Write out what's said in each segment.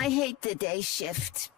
I hate the day shift.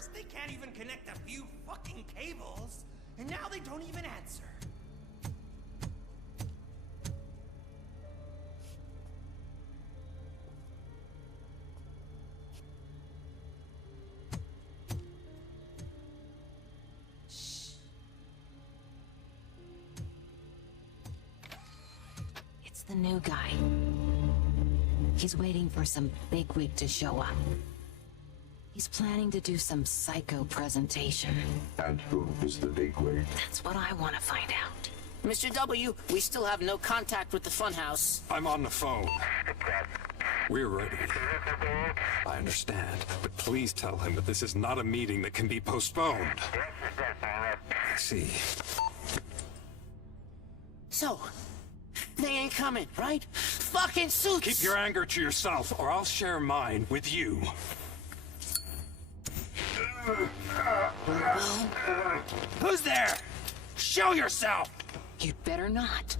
First, they can't even connect a few fucking cables, and now they don't even answer. Shh. It's the new guy. He's waiting for some bigwig to show up. He's planning to do some psycho presentation. And who is the bigwig? That's what I want to find out. Mr. W, we still have no contact with the funhouse. I'm on the phone. We're ready. I understand, but please tell him that this is not a meeting that can be postponed. I see. So, they ain't coming, right? Fucking suits! Keep your anger to yourself, or I'll share mine with you. Who's there? Show yourself! You'd better not.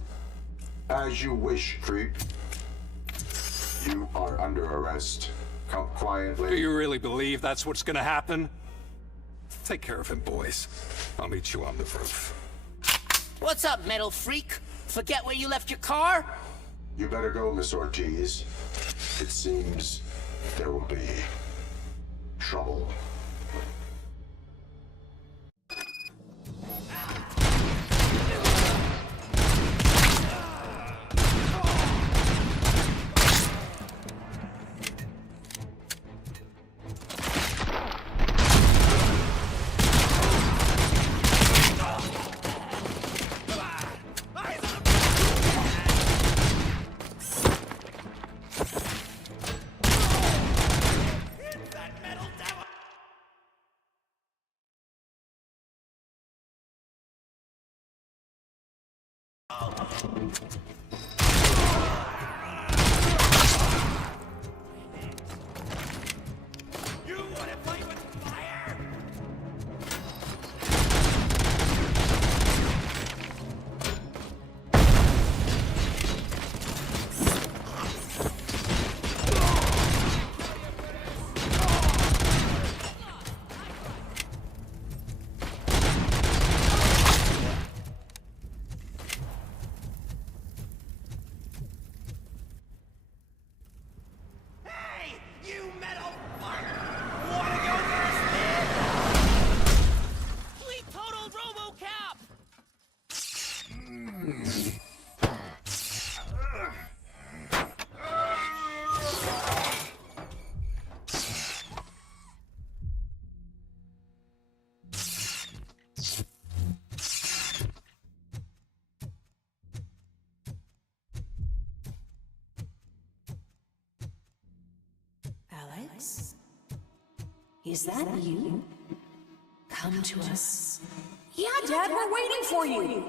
As you wish, creep. You are under arrest. Come Do quietly. you really believe that's what's gonna happen? Take care of him, boys. I'll meet you on the roof. What's up, metal freak? Forget where you left your car? You better go, Miss Ortiz. It seems there will be trouble. You wanna play with fire? Hey, you metal fuck! Wanna go for a spin? We totaled Robocop! Alex? Is that you? Come to us. Yeah, Dad, we're waiting for you.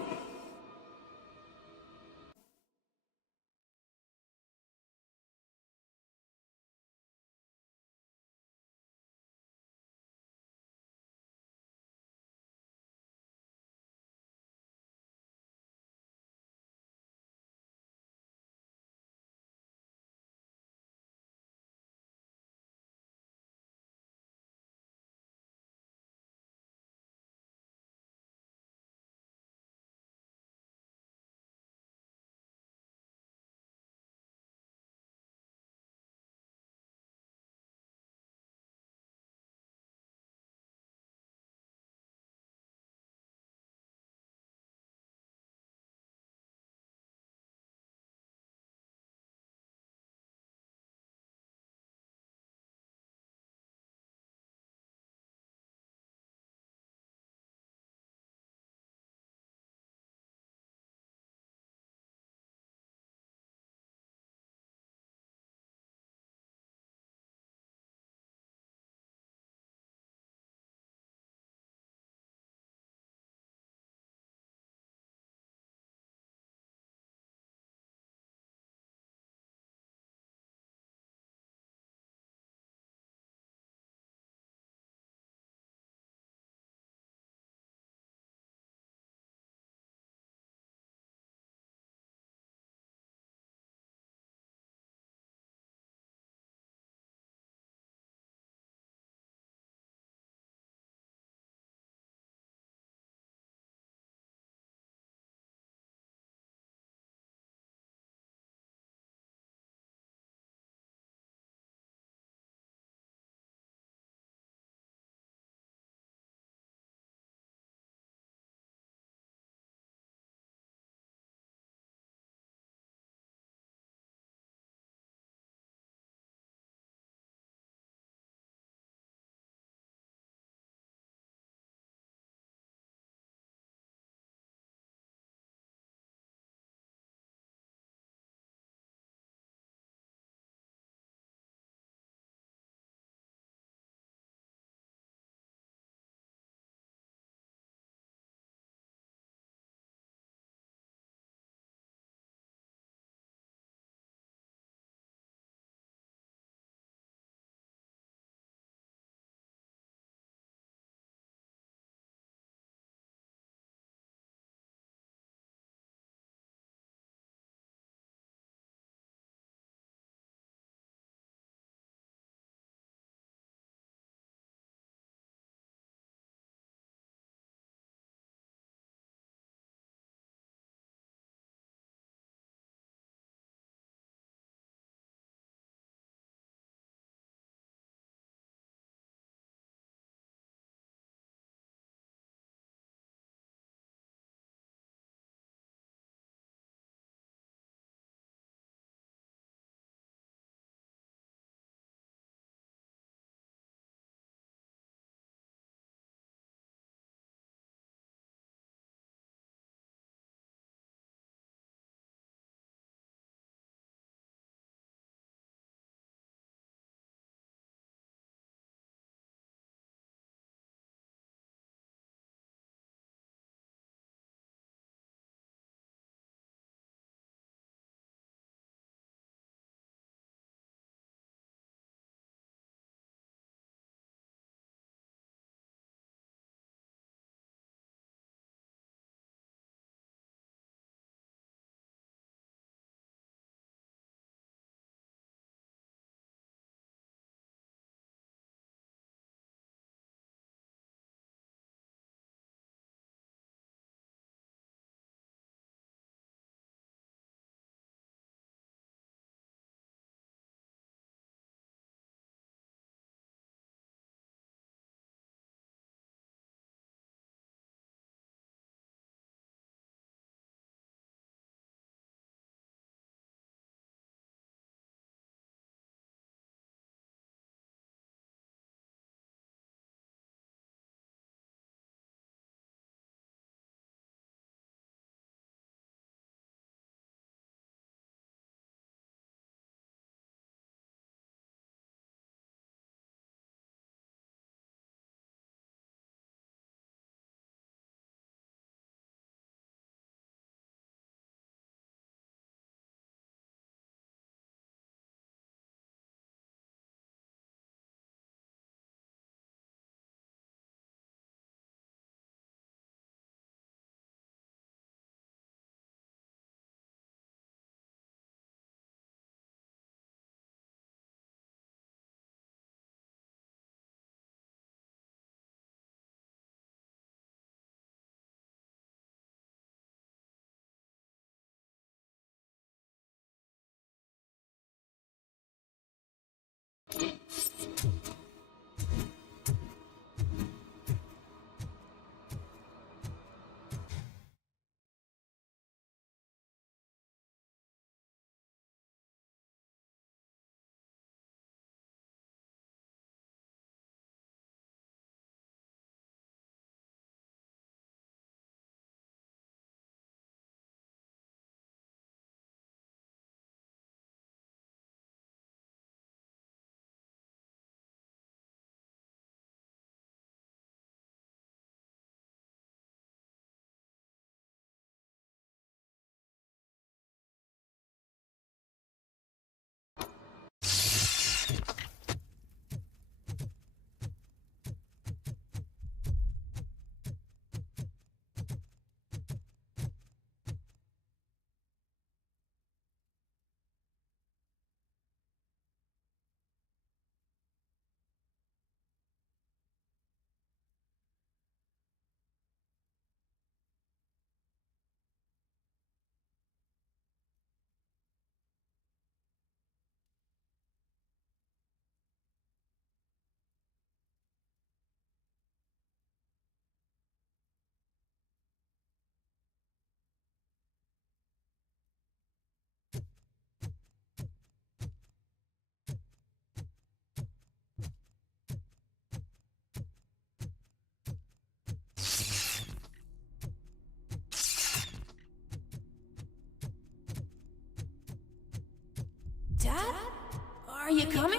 Are you coming?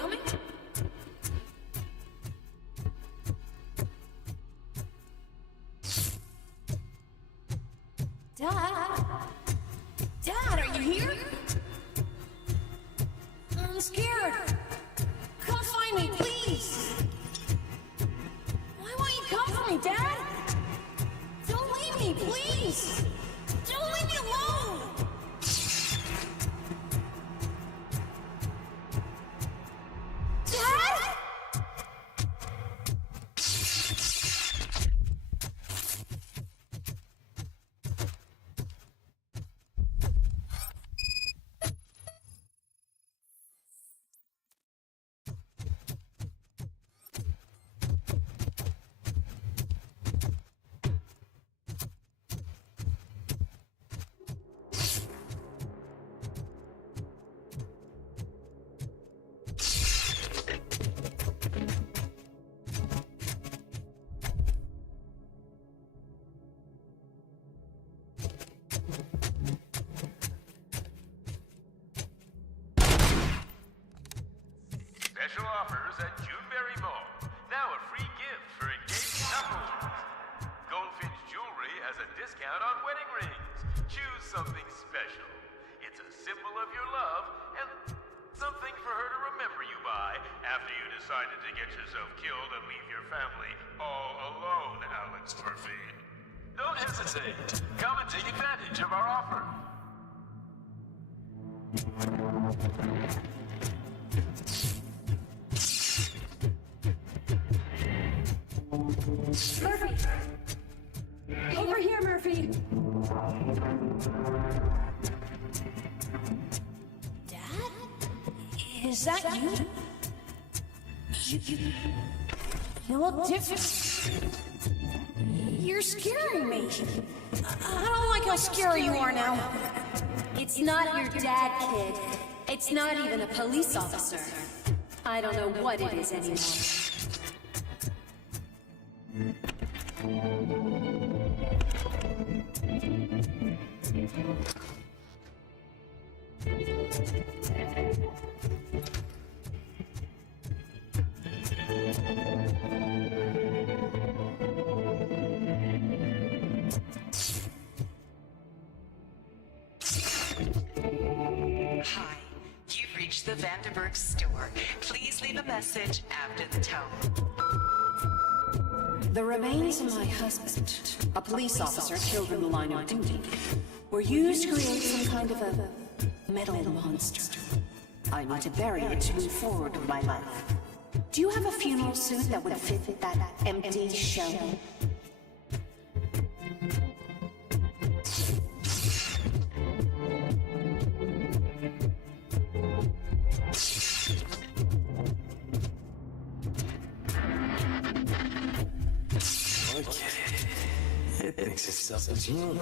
Dad? Dad, are you here? I'm scared. Come find me, please. Why won't you come for me, Dad? Don't leave me, please. Don't leave me alone. Dad? Special offers at Juneberry Mall. Now a free gift for engaged couples. Goldfinch Jewelry has a discount on wedding rings. Choose something special. It's a symbol of your love and something for her to remember you by after you decided to get yourself killed and leave your family all alone, Alex Murphy. Don't hesitate. Come and take advantage of our offer. Murphy! Over here, Murphy! Dad? Is that you? You look different. You're scaring me. I don't like how scary you are now. It's not your dad, kid. It's not even a police officer. I don't know what it is anymore. Hi, you've reached the Vandenberg store. Please leave a message after the tone. The remains of my husband, a police officer killed in the line of duty, were used to create some kind of a metal monster. I need to bury it to move forward with my life. Do you have a funeral suit that would fit that empty shell? It thinks it's something.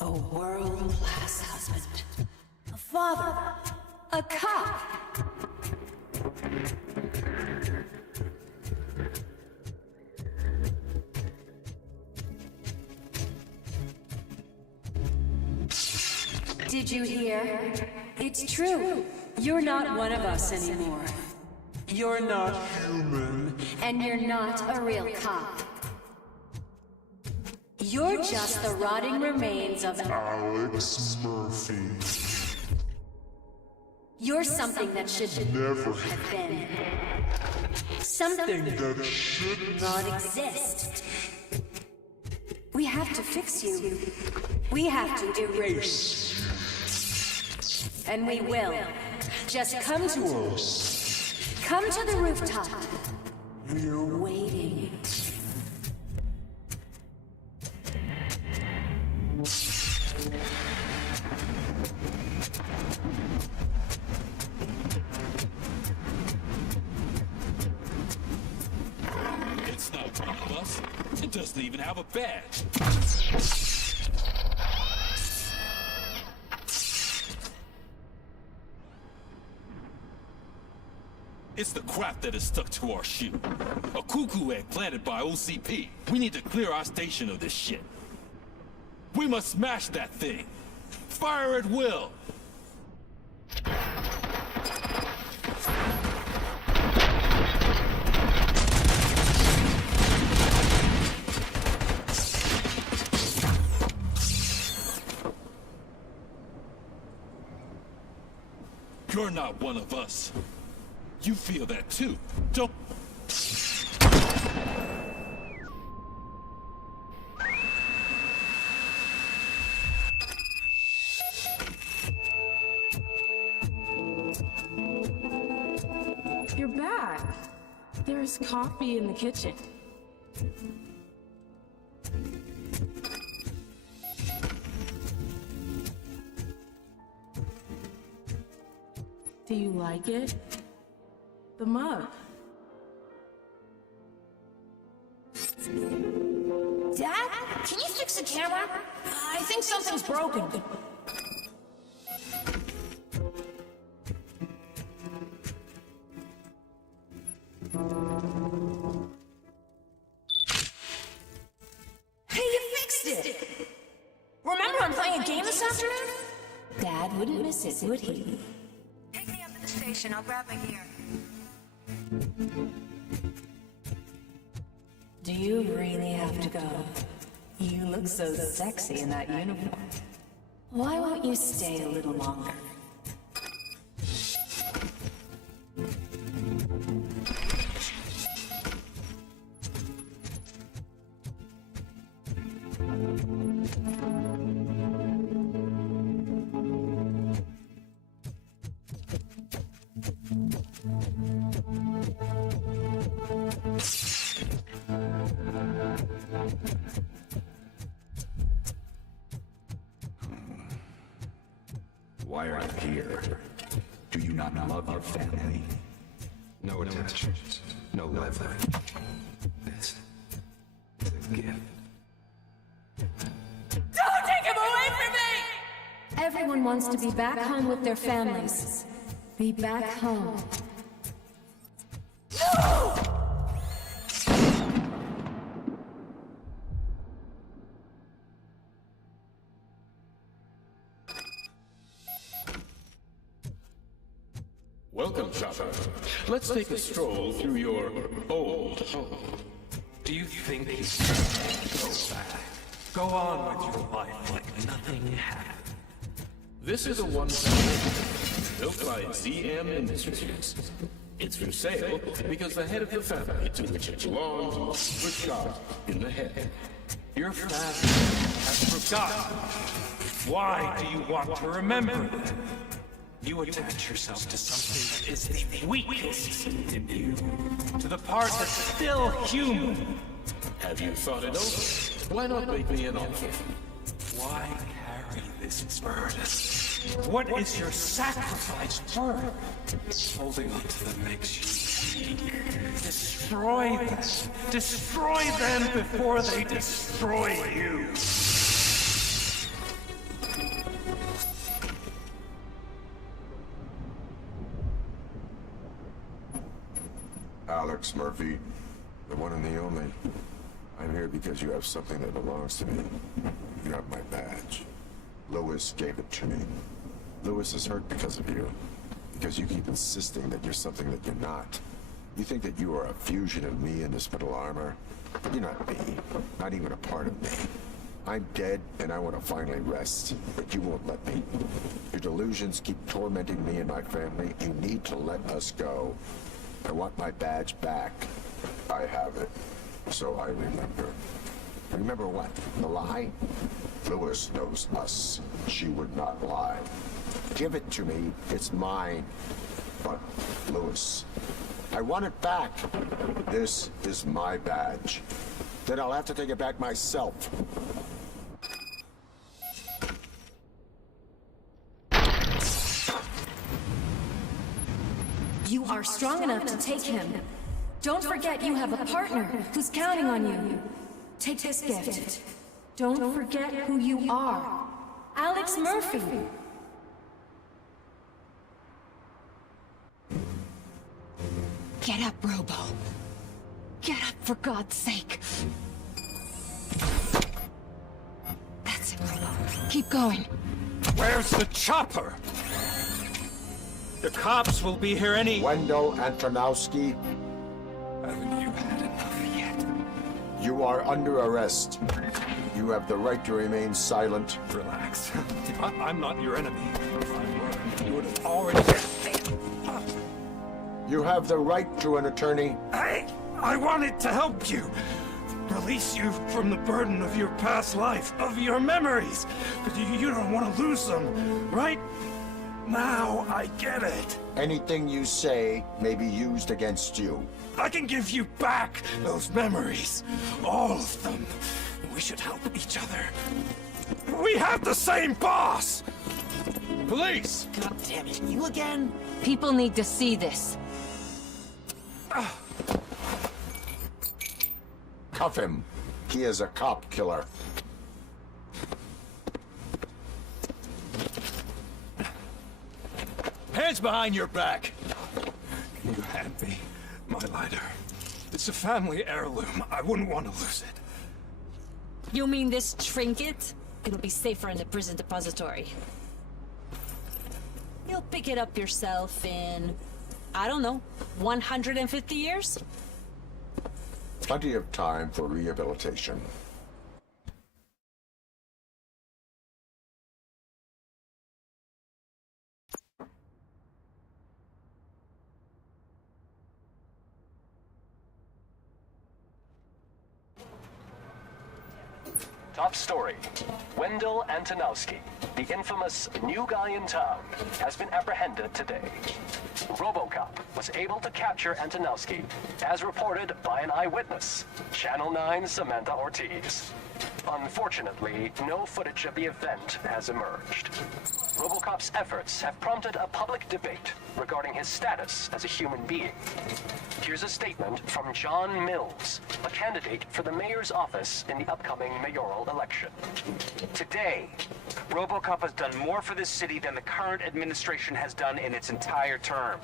A world-class husband. A father. A cop. Did you hear? It's true. You're not one of us anymore. You're not human. And you're not a real cop. You're just the rotting remains of Alex Murphy. You're something that should Never have been. Something that should not exist. We have to fix you. We have to erase. And we will. Just come to us. Come to the rooftop. We're waiting. It's not one of us. It doesn't even have a badge. It's the crap that is stuck to our shoe. A cuckoo egg planted by OCP. We need to clear our station of this shit. We must smash that thing. Fire at will. You're not one of us. You feel that too, don't... You're back. There's coffee in the kitchen. Do you like it? The mug. Dad, can you fix the camera? I think something's broken. Hey, you fixed it! Remember I'm playing a game this afternoon? Dad wouldn't miss it, would he? Take me up to the station. I'll grab my gear. Do you really have to go? You look so sexy in that uniform. Why won't you stay a little longer? Why are you here? Do you not love your family? No attachments, no leather. It's a gift. Don't take him away from me! Everyone wants to be back home with their families. Be back home. No! Welcome, Chopper. Let's take a stroll through your old home. Do you think he's go back? Go on with your life like nothing happened. This is a one built by ZM Industries. It's for sale because the head of the family to which it belonged was shot in the head. Your family has forgotten. Why do you want to remember that? You attach yourself to something that is the weakest in you, to the part that's still human. Have you thought it over? Why not make me an offer? Why carry this burden? What is your sacrifice worth? Holding on to them makes you weak. Destroy them. Destroy them before they destroy you. Alex Murphy, the one and the only. I'm here because you have something that belongs to me. You have my badge. Lewis gave it to me. Lewis is hurt because of you. Because you keep insisting that you're something that you're not. You think that you are a fusion of me in this metal armor, but you're not me. Not even a part of me. I'm dead, and I want to finally rest, but you won't let me. Your delusions keep tormenting me and my family. You need to let us go. I want my badge back. I have it. So I remember. Remember what? The lie? Lewis knows us. She would not lie. Give it to me. It's mine. But, Lewis, I want it back. This is my badge. Then I'll have to take it back myself. You are strong enough to take him. Don't forget you have a partner who's counting on you. Take this gift. Don't forget who you are. Alex Murphy. Get up, Robo. Get up, for God's sake. That's it, Robo. Keep going. Where's the chopper? The cops will be here any... Wendell Antonowski. Haven't you had enough yet? You are under arrest. You have the right to remain silent. Relax. I'm not your enemy. If I were, you would have already... You have the right to an attorney. I wanted to help you. Release you from the burden of your past life, of your memories. But you don't want to lose them, right? Now I get it. Anything you say may be used against you. I can give you back those memories. All of them. We should help each other. We have the same boss! Police! God damn it, you again? People need to see this. Cuff him. He is a cop killer. Hands behind your back! Can you hand me my lighter? It's a family heirloom. I wouldn't want to lose it. You mean this trinket? It'll be safer in the prison depository. You'll pick it up yourself in, I don't know, 150 years? Plenty of time for rehabilitation. Top story. Wendell Antonowski, the infamous new guy in town, has been apprehended today. Robocop was able to capture Antonowski, as reported by an eyewitness, Channel 9's Samantha Ortiz. Unfortunately, no footage of the event has emerged. Robocop's efforts have prompted a public debate regarding his status as a human being. Here's a statement from John Mills, a candidate for the mayor's office in the upcoming mayoral election. Today, Robocop has done more for this city than the current administration has done in its entire term.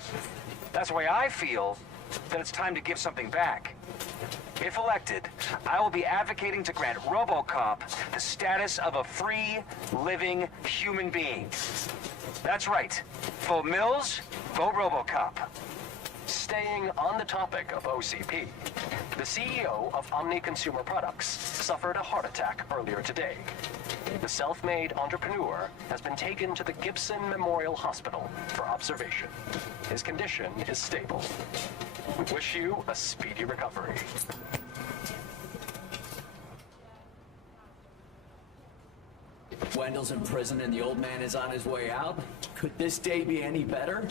That's why I feel that it's time to give something back. If elected, I will be advocating to grant Robocop the status of a free, living human being. That's right. Vote Mills, vote Robocop. Staying on the topic of OCP, the CEO of Omni Consumer Products suffered a heart attack earlier today. The self-made entrepreneur has been taken to the Gibson Memorial Hospital for observation. His condition is stable. We wish you a speedy recovery. Wendell's in prison and the old man is on his way out? Could this day be any better?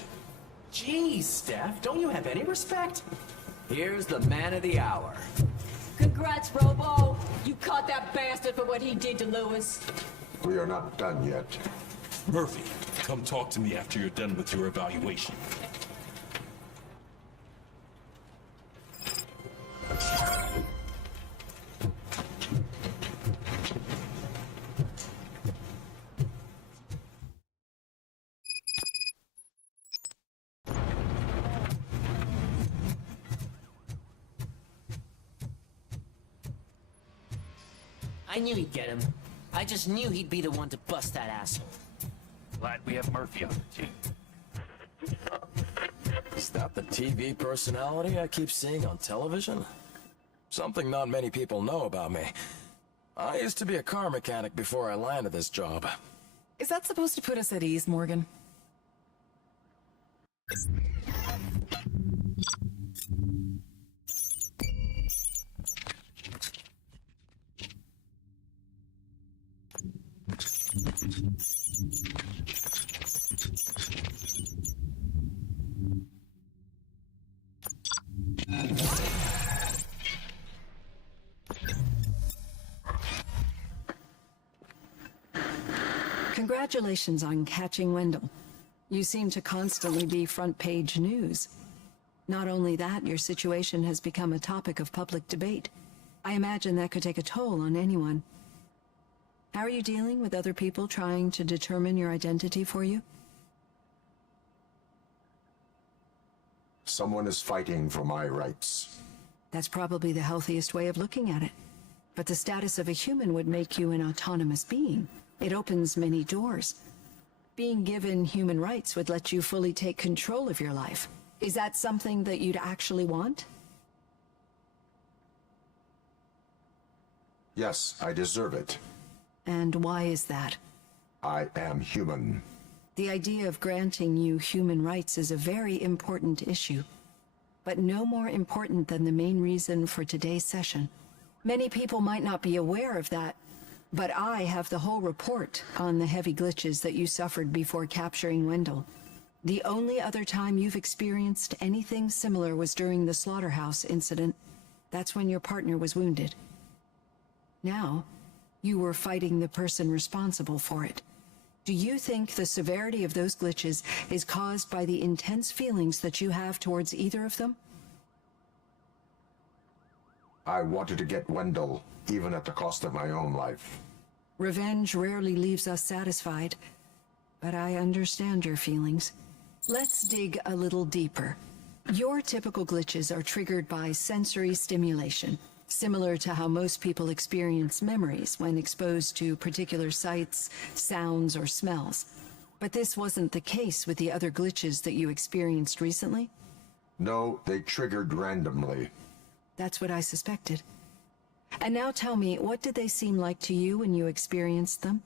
Jeez, Steph, don't you have any respect? Here's the man of the hour. Congrats, Robo! You caught that bastard for what he did to Lewis. We are not done yet. Murphy, come talk to me after you're done with your evaluation. I knew he'd get him. I just knew he'd be the one to bust that asshole. Glad we have Murphy on the team. Is that the TV personality I keep seeing on television? Something not many people know about me. I used to be a car mechanic before I landed this job. Is that supposed to put us at ease, Morgan? Congratulations on catching Wendell. You seem to constantly be front-page news. Not only that, your situation has become a topic of public debate. I imagine that could take a toll on anyone. How are you dealing with other people trying to determine your identity for you? Someone is fighting for my rights. That's probably the healthiest way of looking at it. But the status of a human would make you an autonomous being. It opens many doors. Being given human rights would let you fully take control of your life. Is that something that you'd actually want? Yes, I deserve it. And why is that? I am human. The idea of granting you human rights is a very important issue. but no more important than the main reason for today's session. Many people might not be aware of that, but I have the whole report on the heavy glitches that you suffered before capturing Wendell. The only other time you've experienced anything similar was during the slaughterhouse incident. That's when your partner was wounded. Now, you were fighting the person responsible for it. Do you think the severity of those glitches is caused by the intense feelings that you have towards either of them? I wanted to get Wendell, even at the cost of my own life. Revenge rarely leaves us satisfied, but I understand your feelings. Let's dig a little deeper. Your typical glitches are triggered by sensory stimulation, similar to how most people experience memories when exposed to particular sights, sounds, or smells. But this wasn't the case with the other glitches that you experienced recently? No, they triggered randomly. That's what I suspected. And now tell me, what did they seem like to you when you experienced them?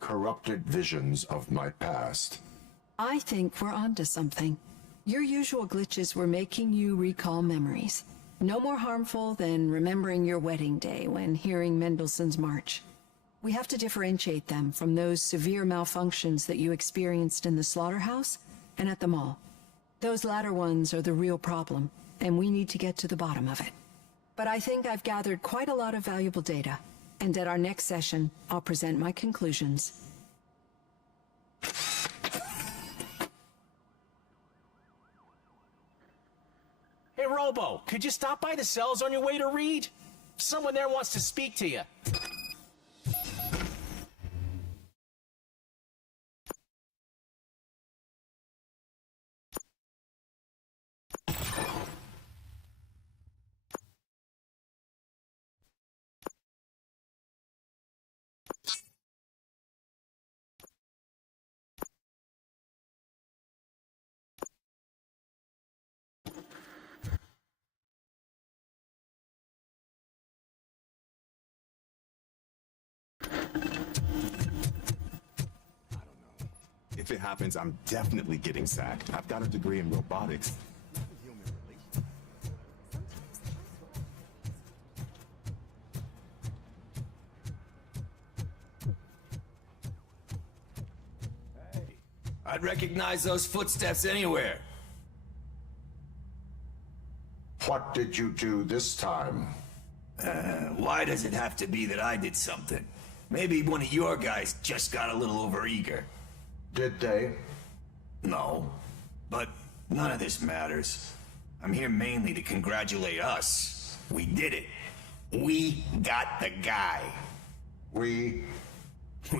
Corrupted visions of my past. I think we're onto something. Your usual glitches were making you recall memories. No more harmful than remembering your wedding day when hearing Mendelssohn's March. We have to differentiate them from those severe malfunctions that you experienced in the slaughterhouse and at the mall. Those latter ones are the real problem, and we need to get to the bottom of it. But I think I've gathered quite a lot of valuable data, and at our next session, I'll present my conclusions. Hey, Robo, could you stop by the cells on your way to Reed? Someone there wants to speak to you. If it happens, I'm definitely getting sacked. I've got a degree in robotics. I'd recognize those footsteps anywhere. What did you do this time? Why does it have to be that I did something? Maybe one of your guys just got a little overeager. Did they? No, but none of this matters. I'm here mainly to congratulate us. We did it. We got the guy. We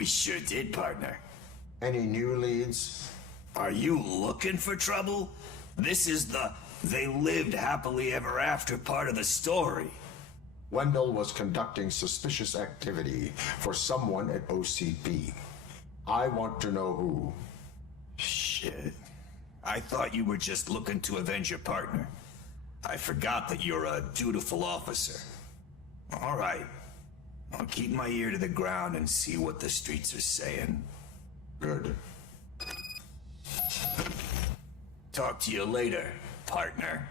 sure did, partner. Any new leads? Are you looking for trouble? This is the they lived happily ever after part of the story. Wendell was conducting suspicious activity for someone at OCP. I want to know who. Shit. I thought you were just looking to avenge your partner. I forgot that you're a dutiful officer. All right. I'll keep my ear to the ground and see what the streets are saying. Good. Talk to you later, partner.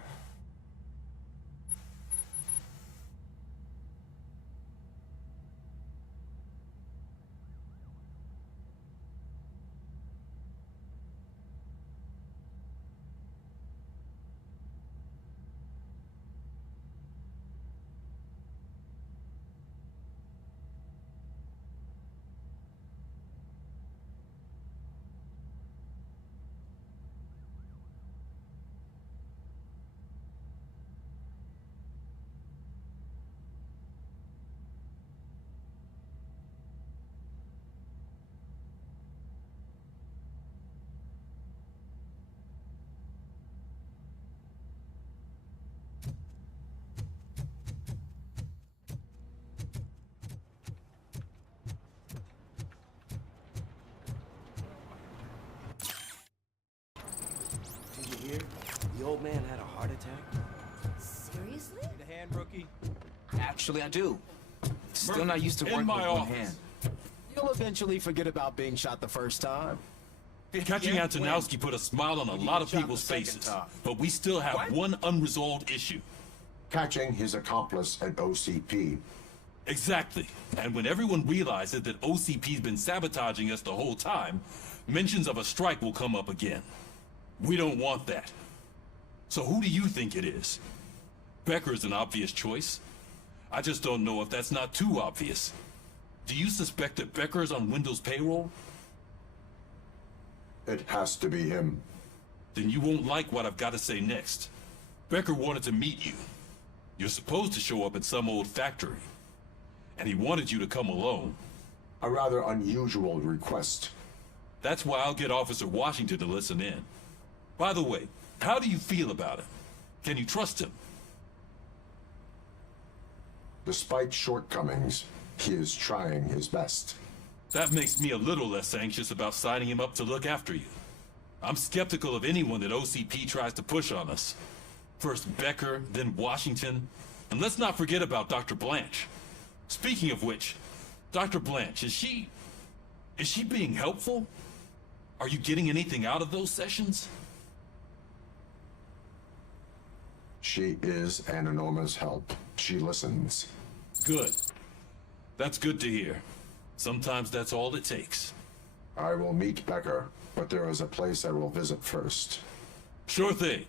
The old man had a heart attack? Seriously? Need a hand, rookie? Actually, I do. Still not used to In working my with one office. hand. You'll eventually forget about being shot the first time. Catching Antonowski put a smile on a lot of people's faces, but we still have one unresolved issue. Catching his accomplice at OCP. Exactly. And when everyone realizes that OCP's been sabotaging us the whole time, mentions of a strike will come up again. We don't want that. So who do you think it is? Becker's an obvious choice. I just don't know if that's not too obvious. Do you suspect that Becker is on Wendell's payroll? It has to be him. Then you won't like what I've got to say next. Becker wanted to meet you. You're supposed to show up at some old factory. And he wanted you to come alone. A rather unusual request. That's why I'll get Officer Washington to listen in. By the way, how do you feel about him? Can you trust him? Despite shortcomings, he is trying his best. That makes me a little less anxious about signing him up to look after you. I'm skeptical of anyone that OCP tries to push on us. First Becker, then Washington, and let's not forget about Dr. Blanche. Speaking of which, Dr. Blanche, is she being helpful? Are you getting anything out of those sessions? She is an enormous help. She listens. Good. That's good to hear. Sometimes that's all it takes. I will meet Becker, but there is a place I will visit first. Sure thing.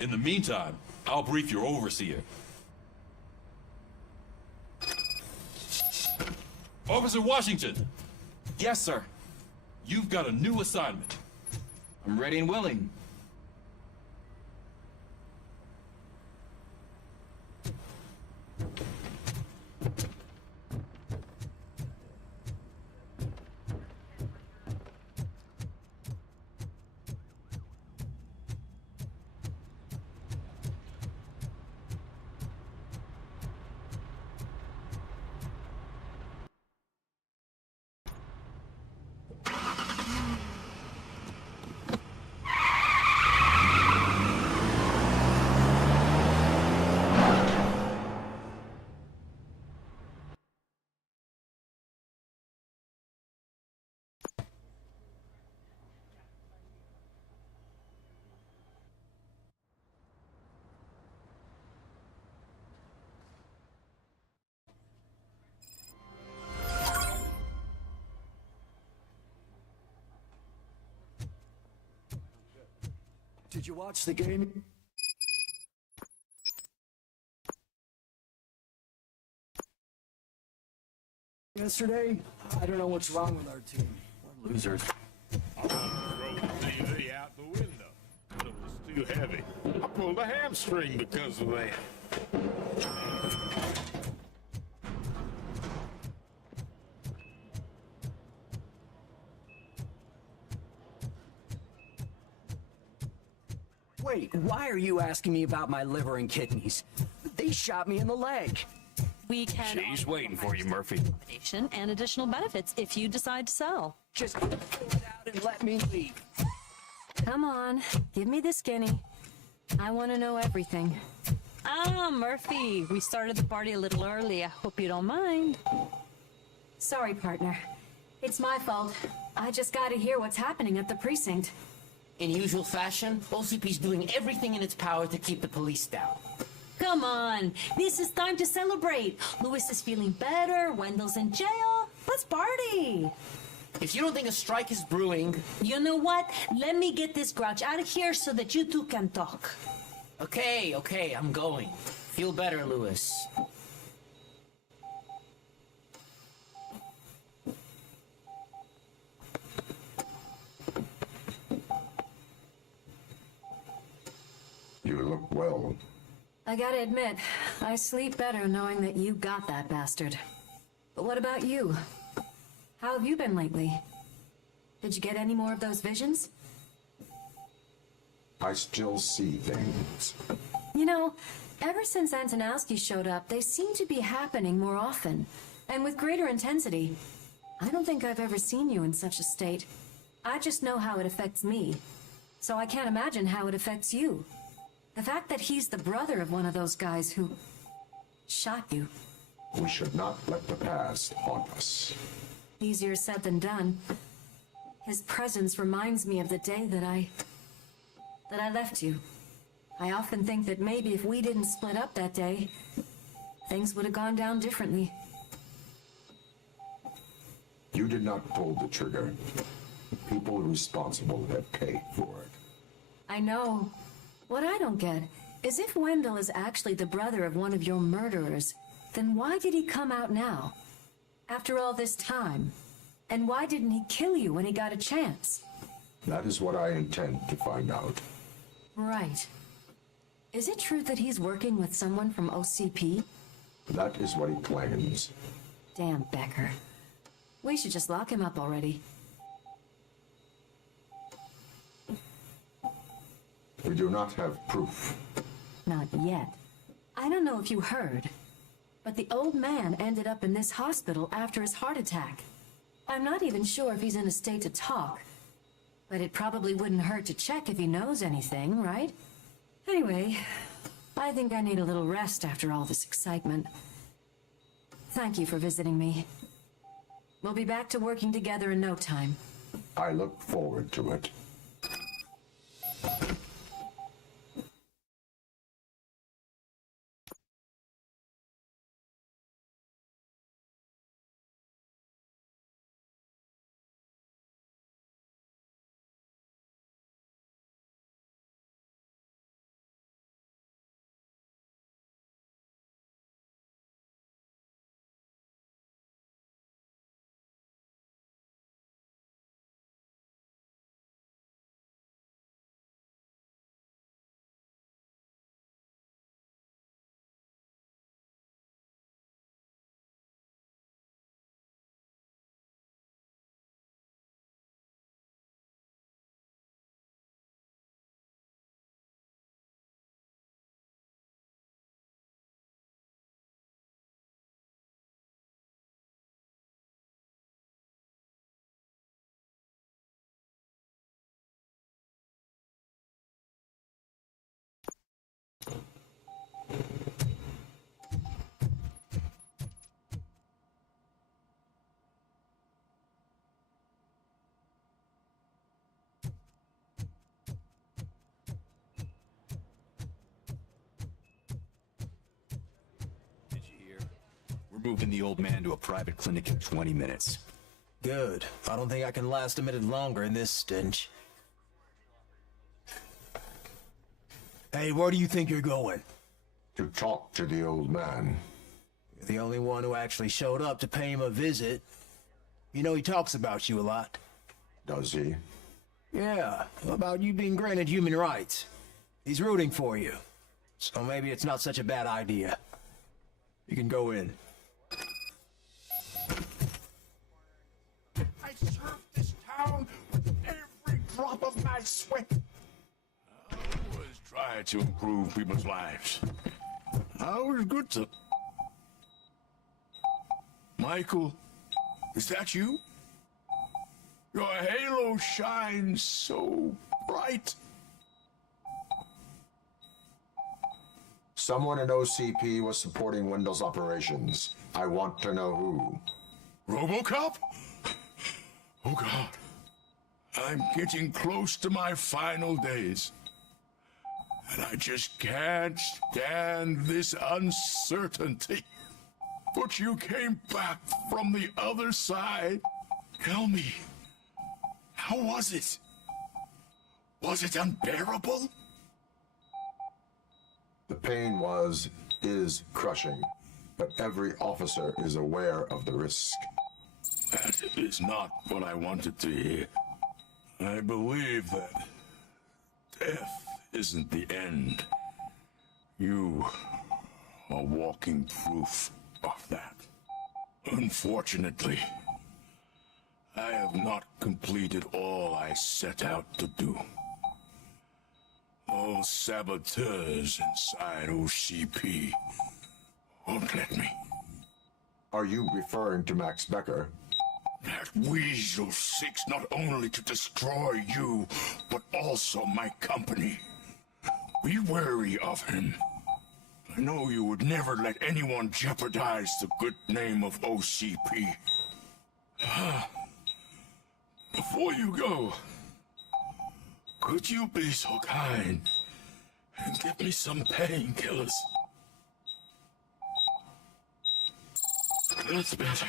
In the meantime, I'll brief your overseer. Officer Washington! Yes, sir. You've got a new assignment. I'm ready and willing. Did you watch the game? Yesterday? I don't know what's wrong with our team. We're losers. I throw the TV out the window, but it was too heavy. I pulled a hamstring because of that. Wait, why are you asking me about my liver and kidneys? They shot me in the leg. We can She's waiting for you, Murphy. accommodation and additional benefits if you decide to sell. Just pull it out and let me leave. Come on, give me the skinny. I want to know everything. Ah, Murphy, we started the party a little early. I hope you don't mind. Sorry, partner. It's my fault. I just gotta hear what's happening at the precinct. In usual fashion, OCP's doing everything in its power to keep the police down. Come on, this is time to celebrate. Louis is feeling better, Wendell's in jail. Let's party. If you don't think a strike is brewing... You know what? Let me get this grouch out of here so that you two can talk. Okay, I'm going. Feel better, Louis. You look well. I gotta admit, I sleep better knowing that you got that bastard. But what about you? How have you been lately? Did you get any more of those visions? I still see things. You know, ever since Antonowski showed up, they seem to be happening more often, and with greater intensity. I don't think I've ever seen you in such a state. I just know how it affects me, so I can't imagine how it affects you. The fact that he's the brother of one of those guys who shot you. We should not let the past haunt us. Easier said than done. His presence reminds me of the day that I left you. I often think that maybe if we didn't split up that day, things would have gone down differently. You did not pull the trigger. People responsible have paid for it. I know. What I don't get is if Wendell is actually the brother of one of your murderers, then why did he come out now? After all this time? And why didn't he kill you when he got a chance? That is what I intend to find out. Right. Is it true that he's working with someone from OCP? That is what he claims. Damn Becker. We should just lock him up already. We do not have proof. Not yet. I don't know if you heard, but the old man ended up in this hospital after his heart attack. I'm not even sure if he's in a state to talk, but it probably wouldn't hurt to check if he knows anything, right? Anyway, I think I need a little rest after all this excitement. Thank you for visiting me. We'll be back to working together in no time. I look forward to it. We're moving the old man to a private clinic in 20 minutes. Good. I don't think I can last a minute longer in this stench. Hey, where do you think you're going? To talk to the old man. You're the only one who actually showed up to pay him a visit. You know he talks about you a lot. Does he? Yeah, about you being granted human rights. He's rooting for you. So maybe it's not such a bad idea. You can go in. I served this town with every drop of my sweat. I always try to improve people's lives. I was good to... Michael, is that you? Your halo shines so bright. Someone in OCP was supporting Wendell's operations. I want to know who. Robocop? Oh God. I'm getting close to my final days. And I just can't stand this uncertainty. But you came back from the other side. Tell me, how was it? Was it unbearable? The pain is crushing, but every officer is aware of the risk. That is not what I wanted to hear. I believe that death isn't the end. You are walking proof of that. Unfortunately, I have not completed all I set out to do. Those saboteurs inside OCP won't let me. Are you referring to Max Becker? That weasel seeks not only to destroy you, but also my company. Be wary of him. I know you would never let anyone jeopardize the good name of OCP. Before you go, could you be so kind and give me some painkillers? That's better.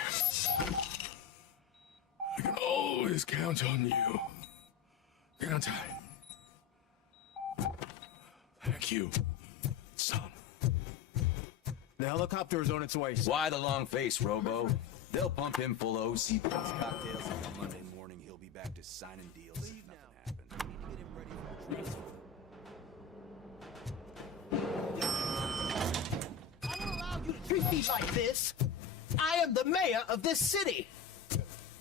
I can always count on you. Can't I? Thank you, son. The helicopter is on its way. Why the long face, Robo? They'll pump him full of OCP cocktails, and on Monday morning he'll be back to signing deals if nothing happened. I won't allow you to treat me like this. I am the mayor of this city.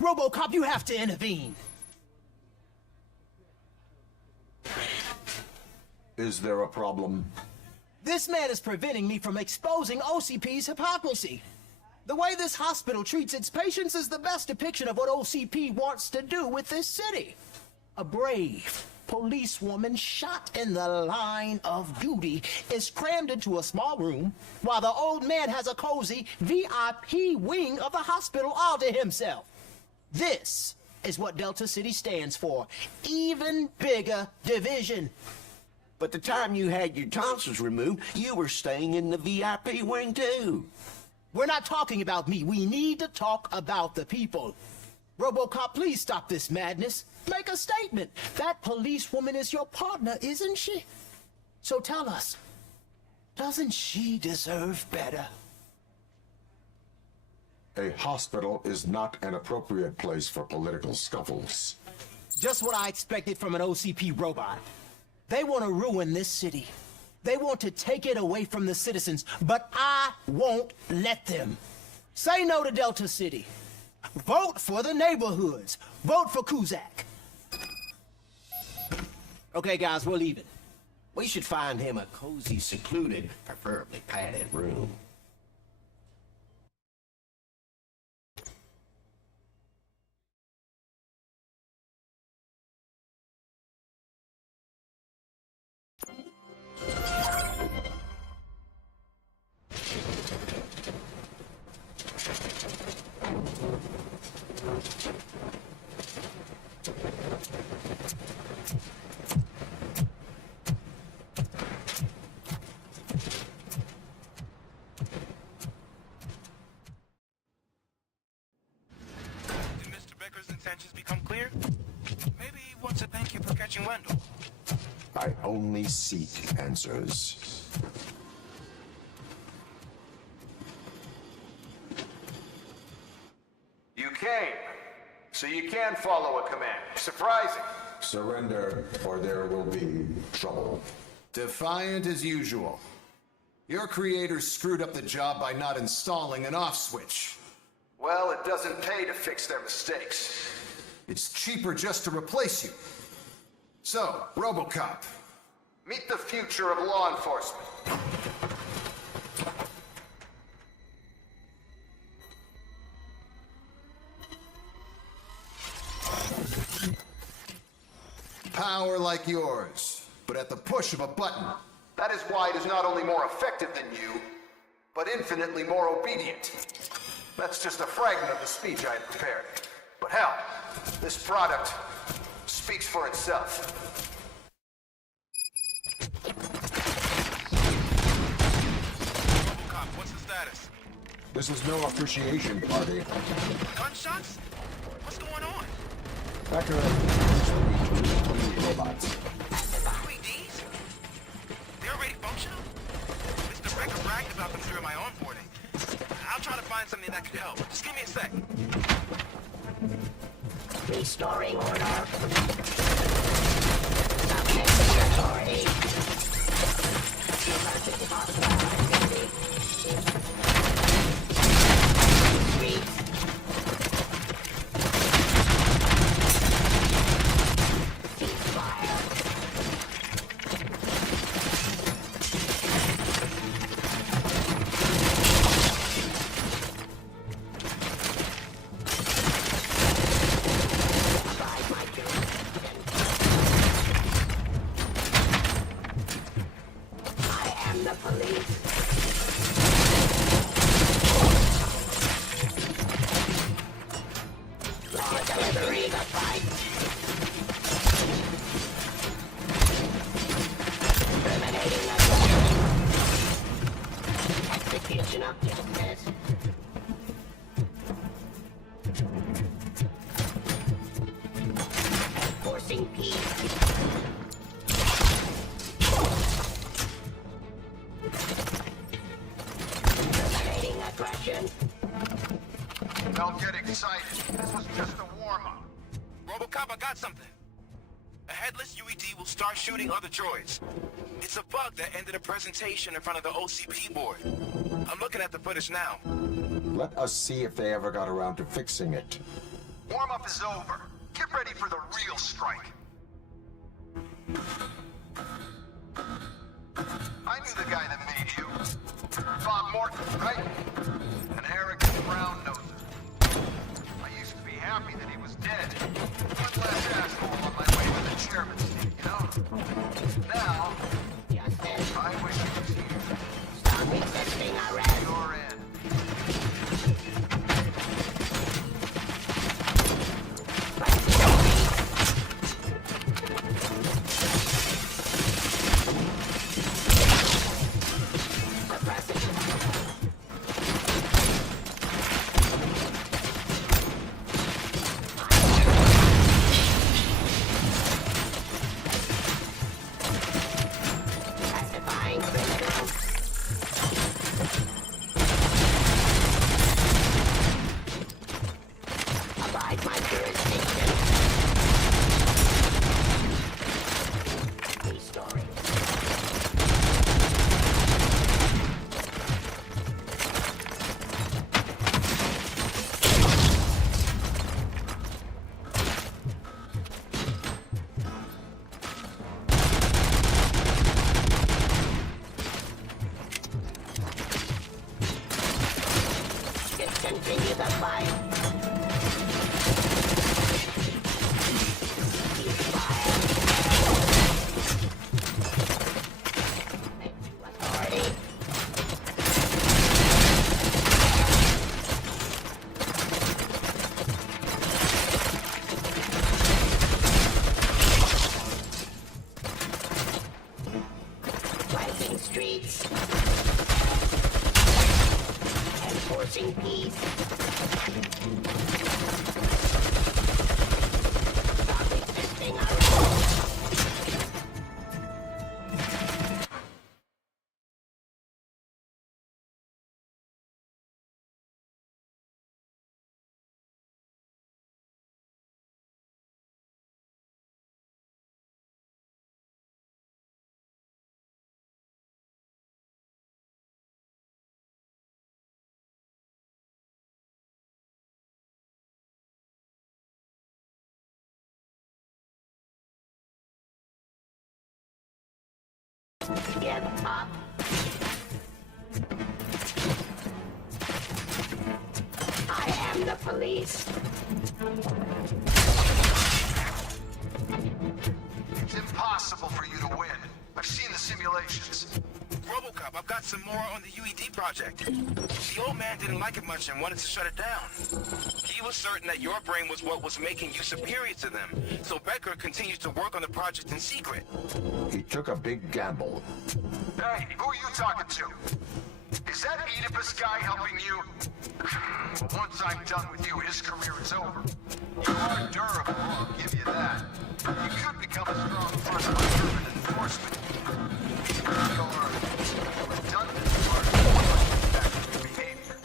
Robocop, you have to intervene. Is there a problem? This man is preventing me from exposing OCP's hypocrisy. The way this hospital treats its patients is the best depiction of what OCP wants to do with this city. A brave policewoman shot in the line of duty is crammed into a small room while the old man has a cozy VIP wing of the hospital all to himself. This is what Delta City stands for. Even bigger division. But the time you had your tonsils removed, you were staying in the VIP wing too. We're not talking about me. We need to talk about the people. Robocop, please stop this madness. Make a statement. That policewoman is your partner, isn't she? So tell us, doesn't she deserve better? A hospital is not an appropriate place for political scuffles. Just what I expected from an OCP robot. They want to ruin this city. They want to take it away from the citizens, but I won't let them. Say no to Delta City. Vote for the neighborhoods. Vote for Kuzak. Okay, guys, we're leaving. We should find him a cozy, secluded, preferably padded room. Intentions become clear? Maybe he wants to thank you for catching Wendell. I only seek answers. You came, so you can follow a command. Surprising. Surrender, or there will be trouble. Defiant as usual. Your creators screwed up the job by not installing an off switch. Well, it doesn't pay to fix their mistakes. It's cheaper just to replace you. So, Robocop. Meet the future of law enforcement. Power like yours, but at the push of a button. That is why it is not only more effective than you, but infinitely more obedient. That's just a fragment of the speech I had prepared. But hell, this product speaks for itself. Robocop, what's the status? This is no appreciation party. Gunshots? What's going on? Becker, robots. QEDs? They're already functional? Mr. Becker bragged about them during my onboarding. I'll try to find something that could help. Just give me a sec. Restoring order. Subject territory. Emergency hostile activity. Retreat. Ceasefire. I am the police. Execution of justice. Enforcing peace. Eliminating aggression. Don't get excited. This was just a warm-up. Robocop, I got something. A headless UED will start shooting other droids. It's a bug that ended a presentation in front of the OCP board. I'm looking at the footage now. Let us see if they ever got around to fixing it. Warm-up is over. Get ready for the real strike. I knew the guy that made you. Bob Morton, right? An arrogant brown noser. I used to be happy that he was dead. One less asshole on my way to the chairman's seat, you know? Now, I wish he was here. Stop resisting arrest. You're in. Continue the fight. Rising streets. Enforcing peace. Stop resisting arrest. Give up. I am the police. It's impossible for you to win. I've seen the simulations. Robocop, I've got some more on the UED project. The old man didn't like it much and wanted to shut it down. He was certain that your brain was what was making you superior to them, so Becker continues to work on the project in secret. He took a big gamble. Hey, who are you talking to? Is that Oedipus guy helping you? Well, once I'm done with you, his career is over. You are durable, I'll give you that. You could become a strong front line urban enforcement. Your redundant part of back to your behavior.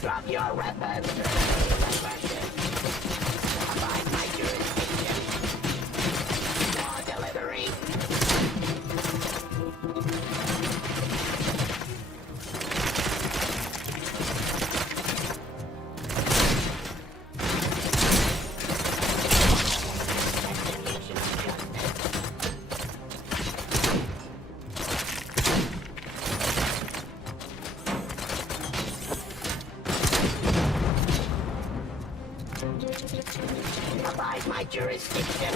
Drop your weapons. Abide my jurisdiction. Law delivery. Abide my jurisdiction.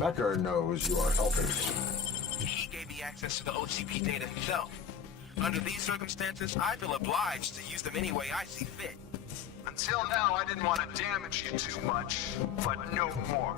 Becker knows you are helping me. He gave me access to the OCP data himself. Under these circumstances, I feel obliged to use them any way I see fit. Until now, I didn't want to damage you too much, but no more.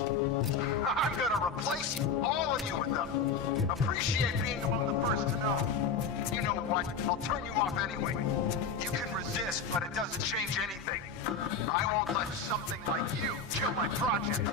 I'm gonna replace all of you with them. Appreciate being among the first to know. You know what? I'll turn you off anyway. You can resist, but it doesn't change anything. I won't let something like you kill my project.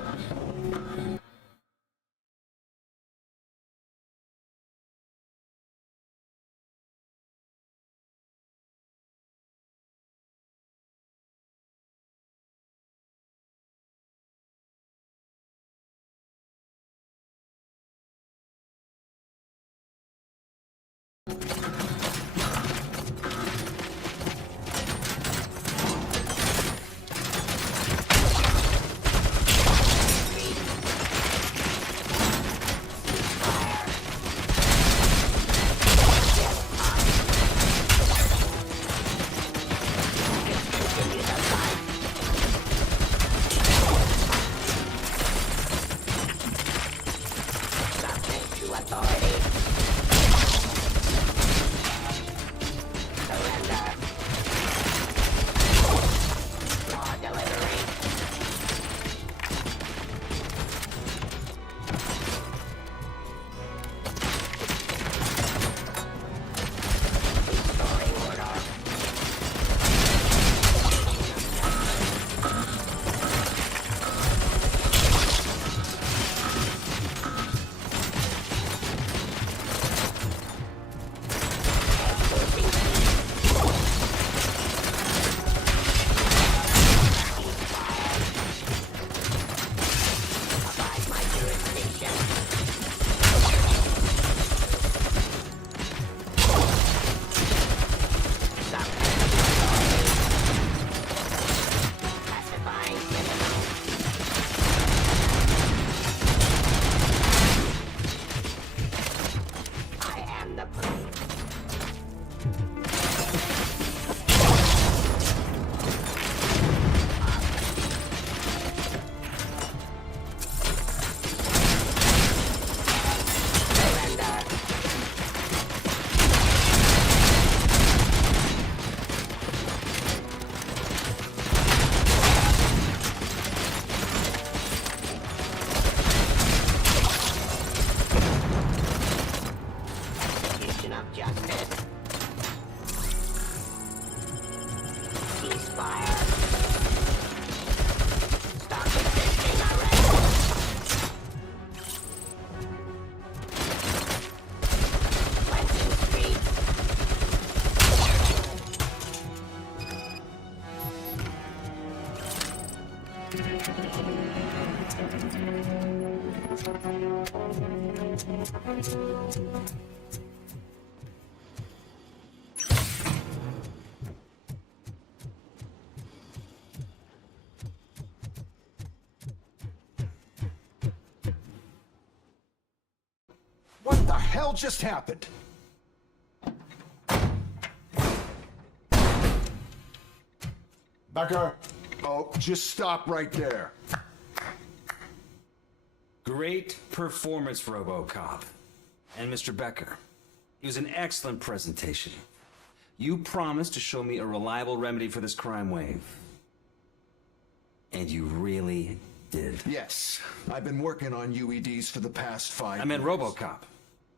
hell just happened? Becker! Oh, just stop right there. Great performance, Robocop. And Mr. Becker, it was an excellent presentation. You promised to show me a reliable remedy for this crime wave. And you really did. Yes, I've been working on UEDs for the past 5 years. I meant Robocop.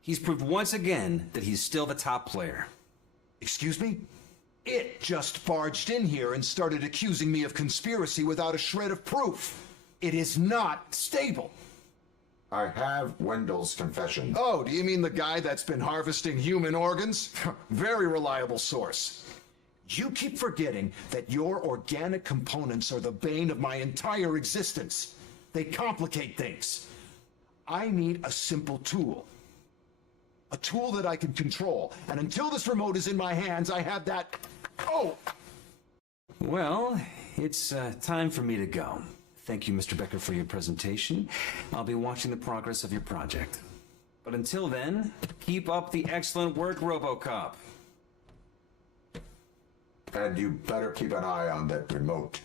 He's proved once again that he's still the top player. Excuse me? It just barged in here and started accusing me of conspiracy without a shred of proof. It is not stable. I have Wendell's confession. Oh, do you mean the guy that's been harvesting human organs? Very reliable source. You keep forgetting that your organic components are the bane of my entire existence. They complicate things. I need a simple tool. A tool that I can control. And until this remote is in my hands, I have that... Oh! Well, it's time for me to go. Thank you, Mr. Becker, for your presentation. I'll be watching the progress of your project. But until then, keep up the excellent work, Robocop. And you better keep an eye on that remote.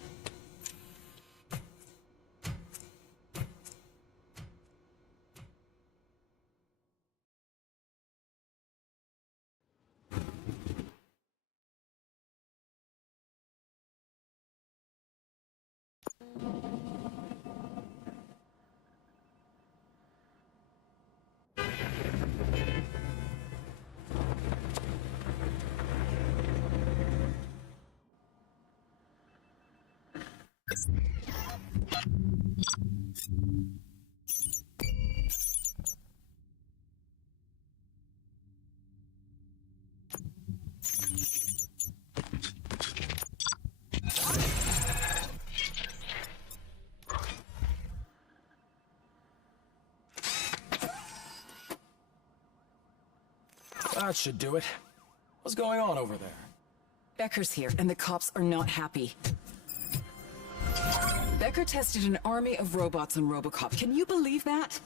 That should do it. What's going on over there? Becker's here, and the cops are not happy. Becker tested an army of robots on Robocop. Can you believe that?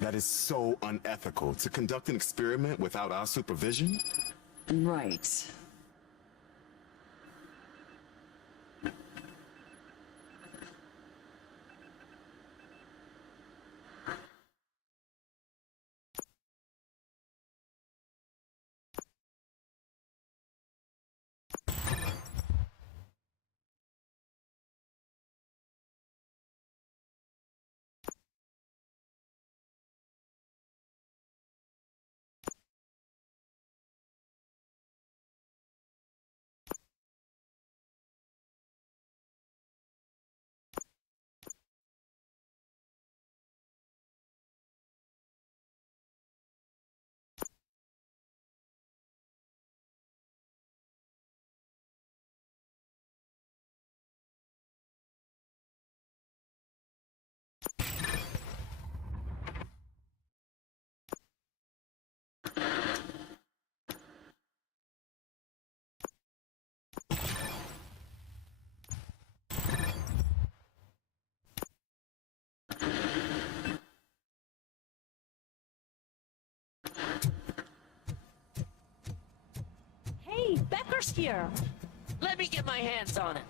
That is so unethical. To conduct an experiment without our supervision? Right. Hey, Becker's here. Let me get my hands on it.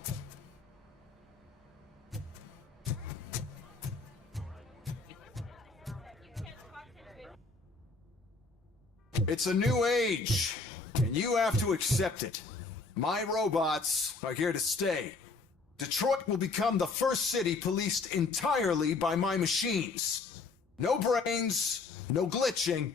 It's a new age, and you have to accept it. My robots are here to stay. Detroit will become the first city policed entirely by my machines. No brains, no glitching,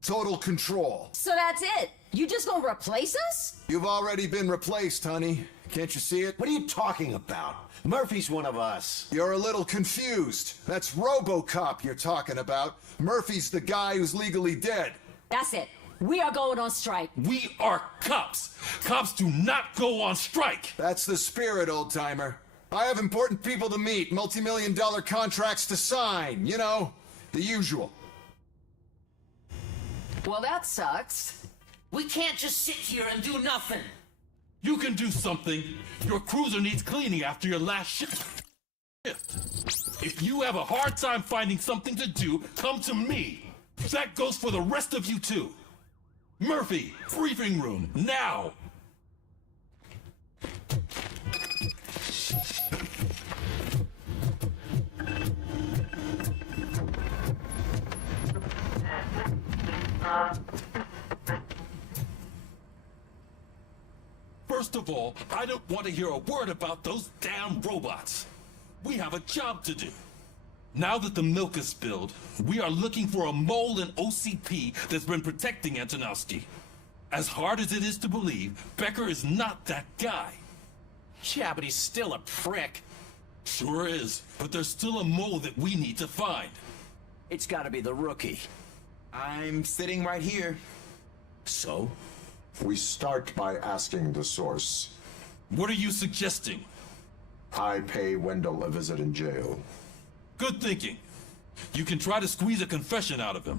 total control. So that's it? You just gonna replace us? You've already been replaced, honey. Can't you see it? What are you talking about? Murphy's one of us. You're a little confused. That's Robocop you're talking about. Murphy's the guy who's legally dead. That's it. We are going on strike. We are cops. Cops do not go on strike. That's the spirit, old-timer. I have important people to meet, multi-million-dollar contracts to sign. You know, the usual. Well, that sucks. We can't just sit here and do nothing. You can do something. Your cruiser needs cleaning after your last shift. If you have a hard time finding something to do, come to me. That goes for the rest of you too. Murphy, briefing room, now! First of all, I don't want to hear a word about those damn robots. We have a job to do. Now that the milk is spilled, we are looking for a mole in OCP that's been protecting Antonowski. As hard as it is to believe, Becker is not that guy. Yeah, but he's still a prick. Sure is, but there's still a mole that we need to find. It's gotta be the rookie. I'm sitting right here. So? We start by asking the source. What are you suggesting? I pay Wendell a visit in jail. Good thinking. You can try to squeeze a confession out of him.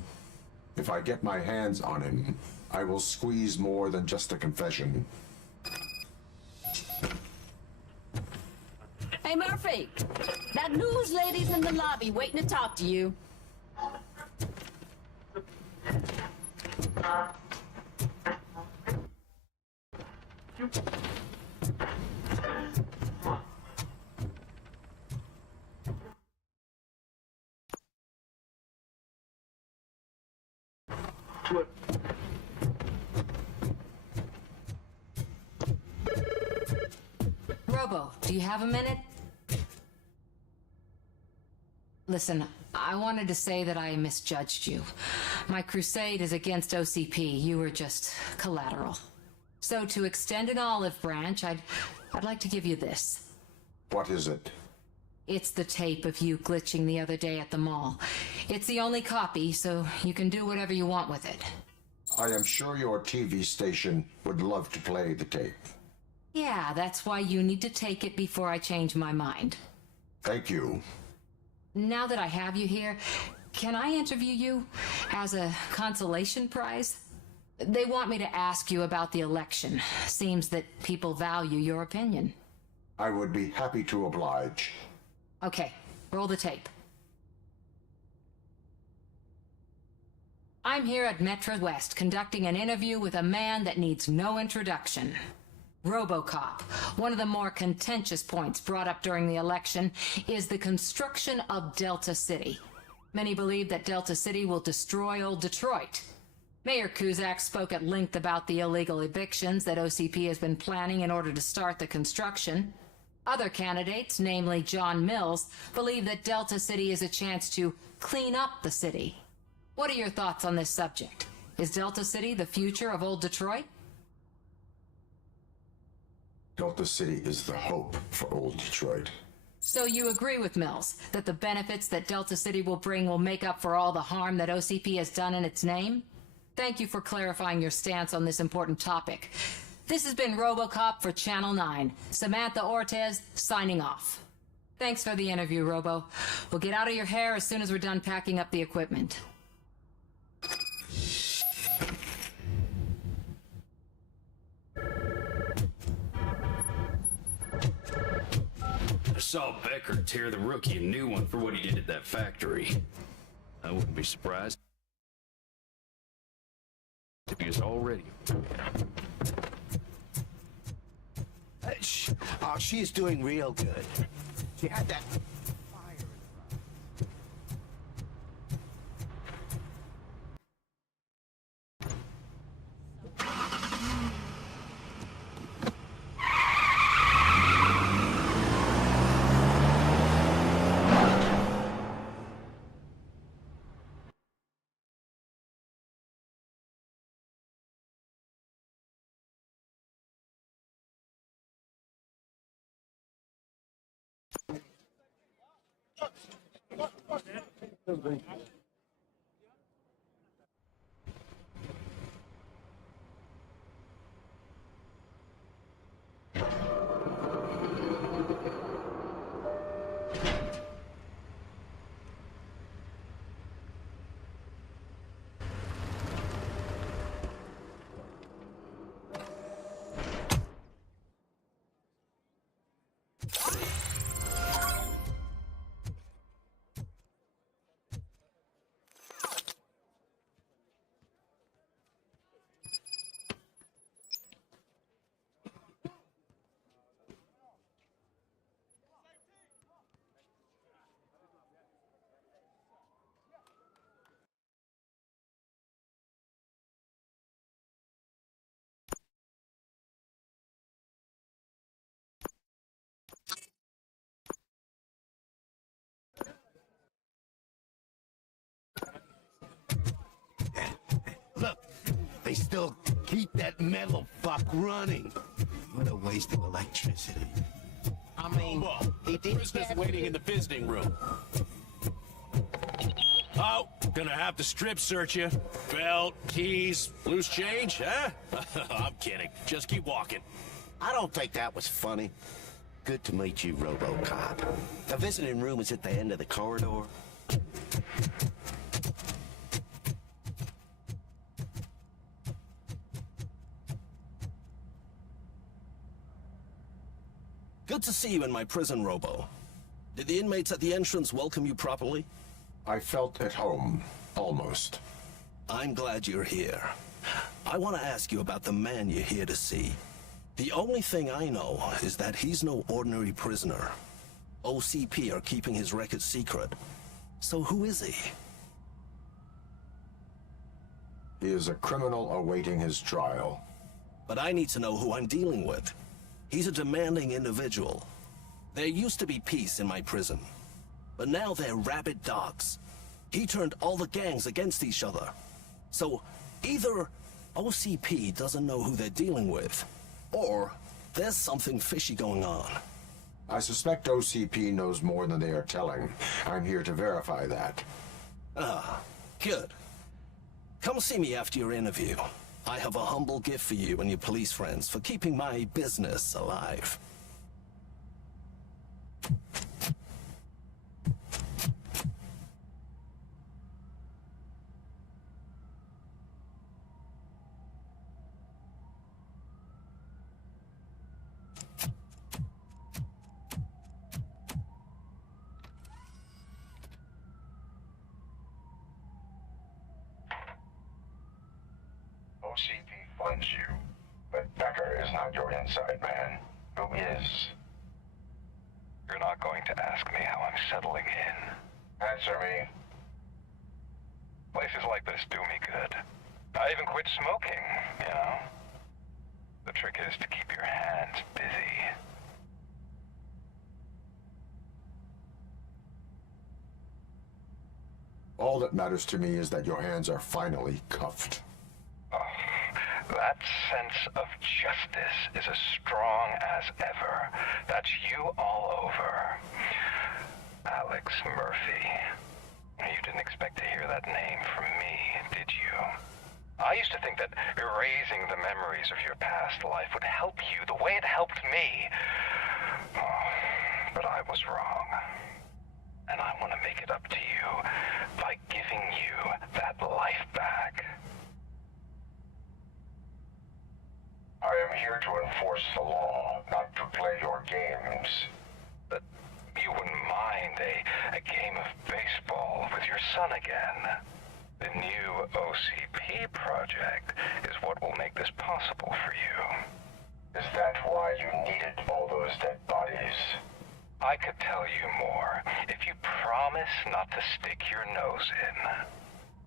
If I get my hands on him, I will squeeze more than just a confession. Hey, Murphy! That news lady's in the lobby waiting to talk to you. Robo, do you have a minute? Listen, I wanted to say that I misjudged you. My crusade is against OCP. You were just collateral. So to extend an olive branch, I'd like to give you this. What is it? It's the tape of you glitching the other day at the mall. It's the only copy, so you can do whatever you want with it. I am sure your TV station would love to play the tape. Yeah, that's why you need to take it before I change my mind. Thank you. Now that I have you here, can I interview you as a consolation prize? They want me to ask you about the election. Seems that people value your opinion. I would be happy to oblige. Okay, roll the tape. I'm here at Metro West conducting an interview with a man that needs no introduction. Robocop. One of the more contentious points brought up during the election is the construction of Delta City. Many believe that Delta City will destroy old Detroit. Mayor Cusack spoke at length about the illegal evictions that OCP has been planning in order to start the construction. Other candidates, namely John Mills, believe that Delta City is a chance to clean up the city. What are your thoughts on this subject? Is Delta City the future of old Detroit? Delta City is the hope for old Detroit. So you agree with Mills that the benefits that Delta City will bring will make up for all the harm that OCP has done in its name? Thank you for clarifying your stance on this important topic. This has been Robocop for Channel 9. Samantha Ortez, signing off. Thanks for the interview, Robo. We'll get out of your hair as soon as we're done packing up the equipment. I saw Becker tear the rookie a new one for what he did at that factory. I wouldn't be surprised if he is already. Oh, she is doing real good. She had that they still keep that metal fuck running. What a waste of electricity. I mean, he did Prisoners waiting in the visiting room. Oh, gonna have to strip search you. Belt, keys, loose change, huh? I'm kidding. Just keep walking. I don't think that was funny. Good to meet you, Robocop. The visiting room is at the end of the corridor. Good to see you in my prison, Robo. Did the inmates at the entrance welcome you properly? I felt at home, almost. I'm glad you're here. I want to ask you about the man you're here to see. The only thing I know is that he's no ordinary prisoner. OCP are keeping his record secret. So who is he? He is a criminal awaiting his trial. But I need to know who I'm dealing with. He's a demanding individual. There used to be peace in my prison, but now they're rabid dogs. He turned all the gangs against each other. So either OCP doesn't know who they're dealing with, or there's something fishy going on. I suspect OCP knows more than they are telling. I'm here to verify that. Ah, good. Come see me after your interview. I have a humble gift for you and your police friends for keeping my business alive. OCP funds you, but Becker is not your inside man. Who is? You're not going to ask me how I'm settling in. Answer me. Places like this do me good. I even quit smoking, you know? The trick is to keep your hands busy. All that matters to me is that your hands are finally cuffed. That sense of justice is as strong as ever. That's you all over. Alex Murphy. You didn't expect to hear that name from me, did you? I used to think that erasing the memories of your past life would help you the way it helped me. Oh, but I was wrong. And I want to make it up to you by giving you that life back. I am here to enforce the law, not to play your games. But you wouldn't mind a game of baseball with your son again. The new OCP project is what will make this possible for you. Is that why you needed all those dead bodies? I could tell you more if you promise not to stick your nose in.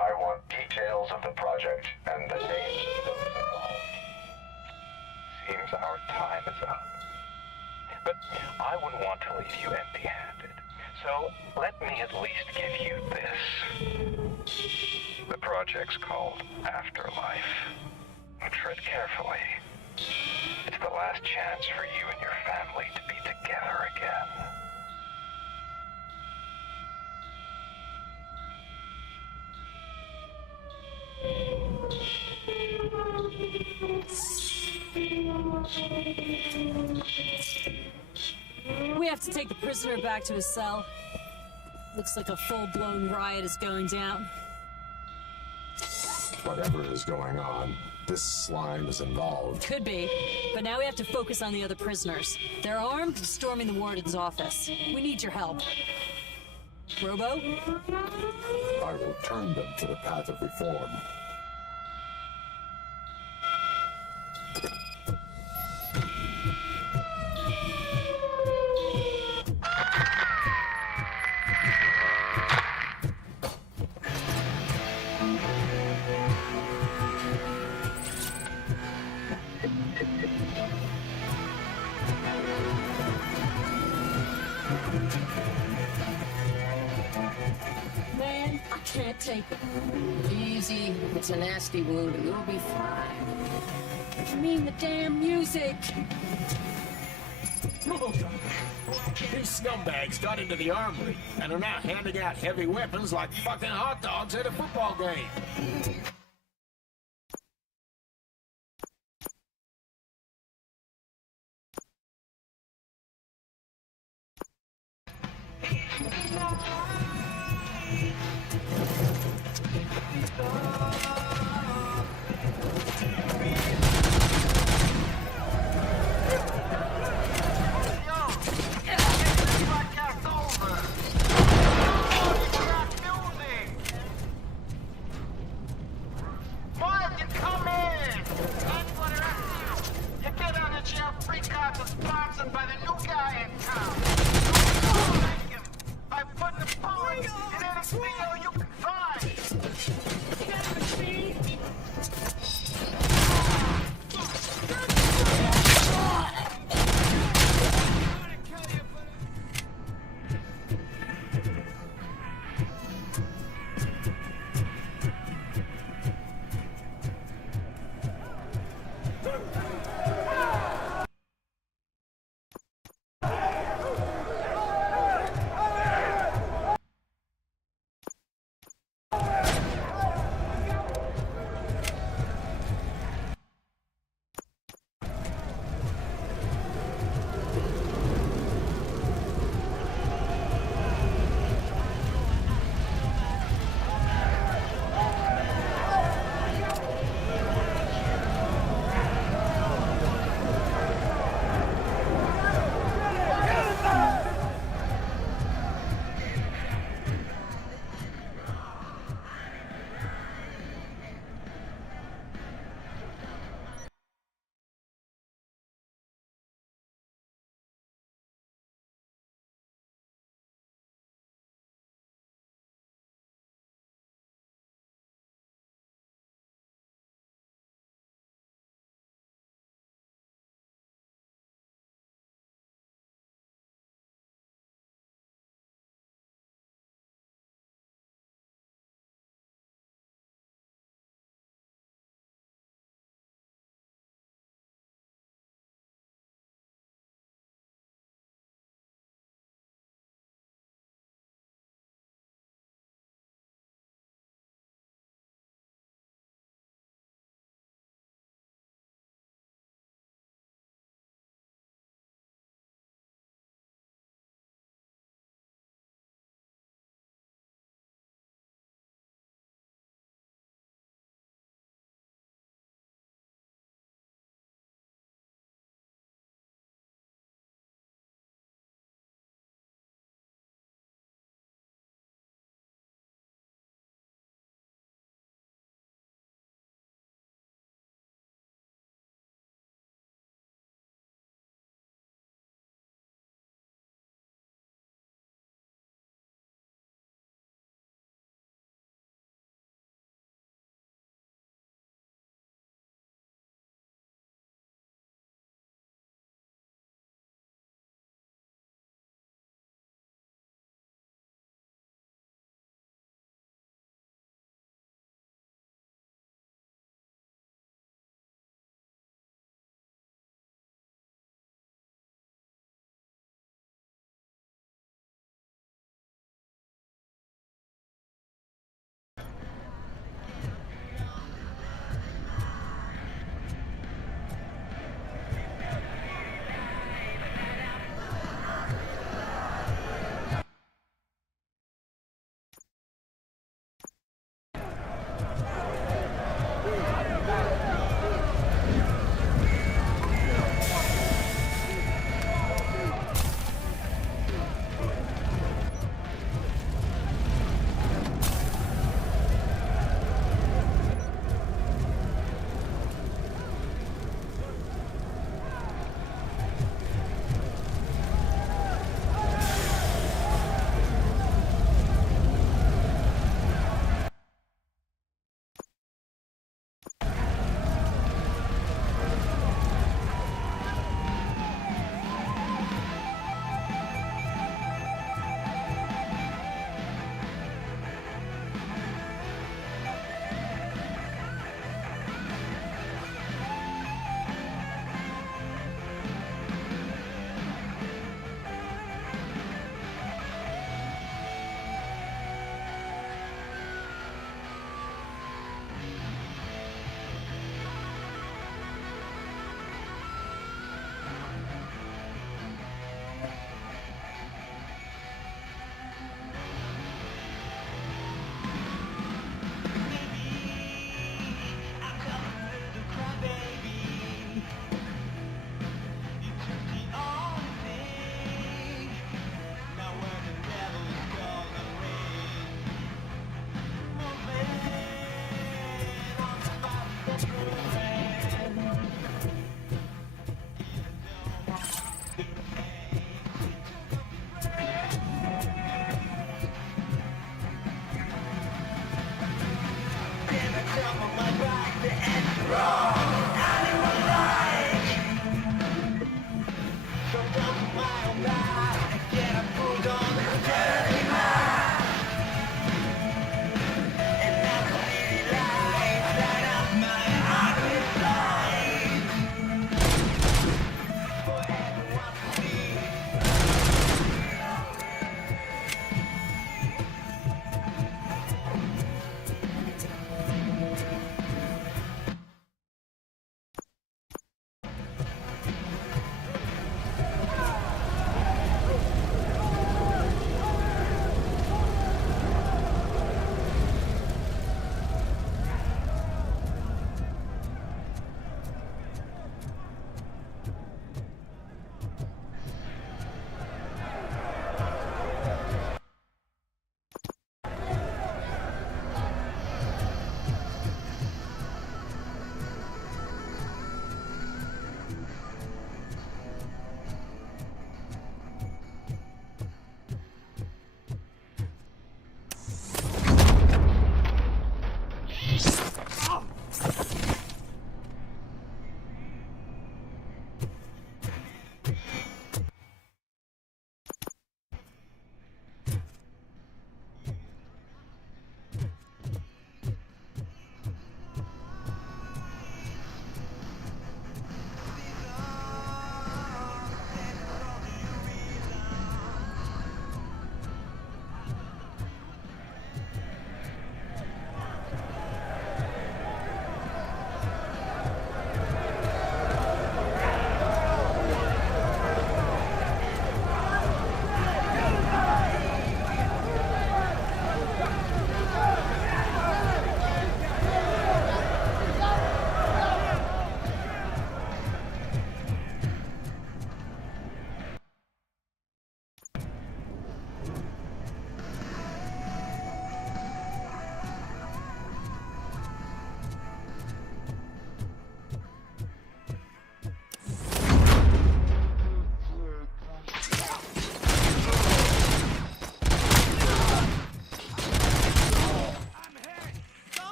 I want details of the project and the names of those involved. Seems our time is up. But I wouldn't want to leave you empty-handed. So let me at least give you this. The project's called Afterlife. Tread carefully. It's the last chance for you and your family to be together again. We have to take the prisoner back to his cell. Looks like a full-blown riot is going down. Whatever is going on, this slime is involved. Could be, but now we have to focus on the other prisoners. They're armed and storming the warden's office. We need your help. Robo? I will turn them to the path of reform. Man, I can't take it. easy. It's a nasty wound, but you'll be fine. I mean the damn music. These scumbags got into the armory and are now handing out heavy weapons like fucking hot dogs at a football game. By putting the power in anything you can find.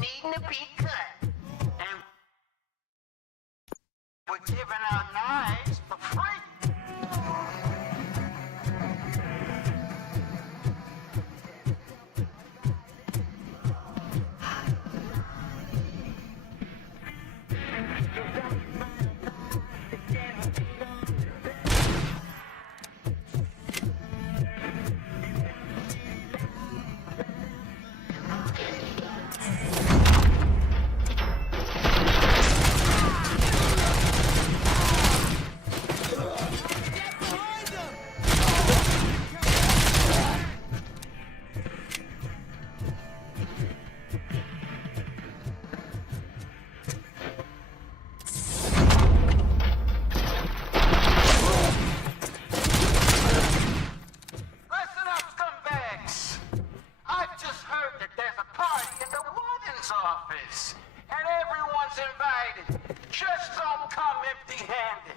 needing to be cut. And we're giving out knives for free. Office, and everyone's invited. Just don't come empty-handed.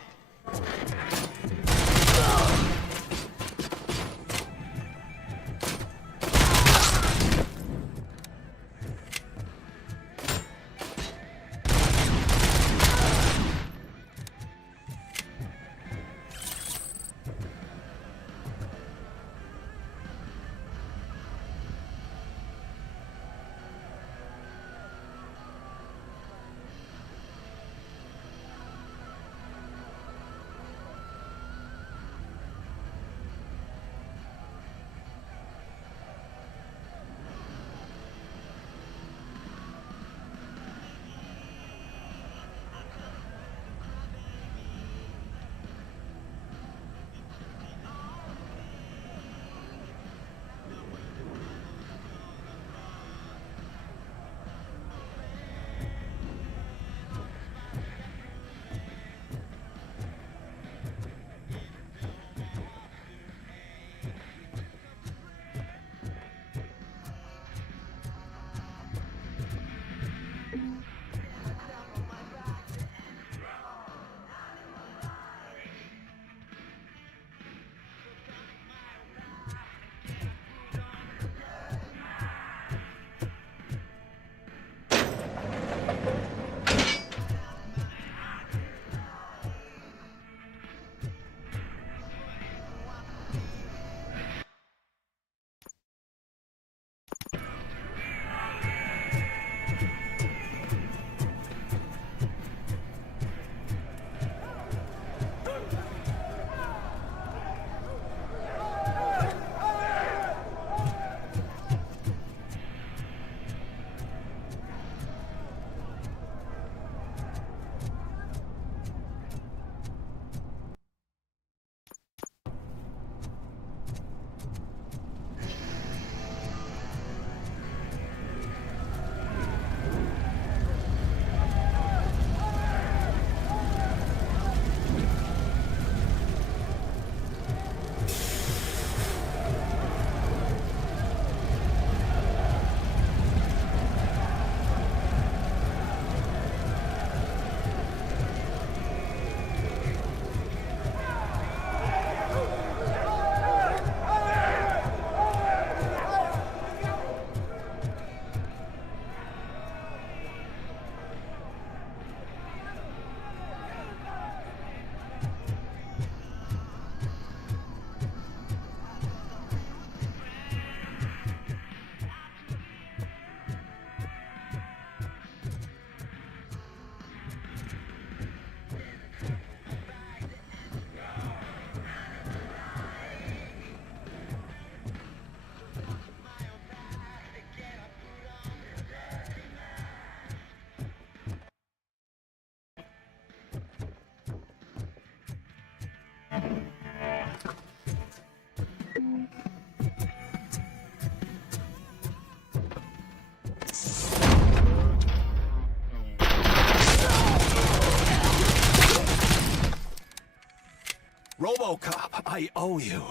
Robocop, I owe you.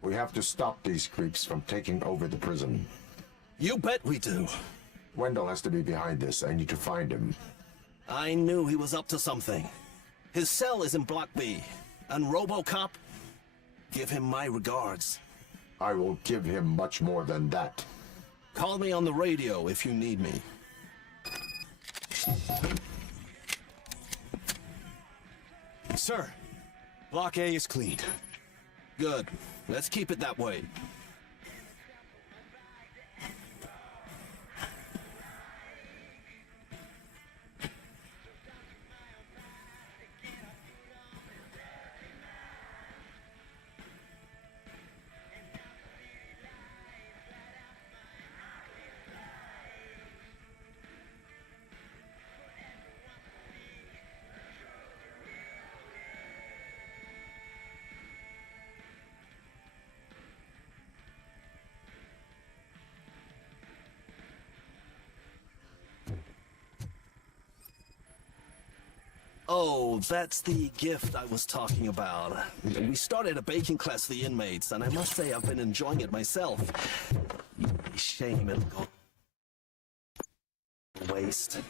We have to stop these creeps from taking over the prison. You bet we do. Wendell has to be behind this. I need to find him. I knew he was up to something. His cell is in Block B. And Robocop, give him my regards. I will give him much more than that. Call me on the radio if you need me. Sir, Block A is clean. Good. Let's keep it that way. Oh, that's the gift I was talking about. We started a baking class for the inmates, and I must say I've been enjoying it myself. Shame it'll go to waste.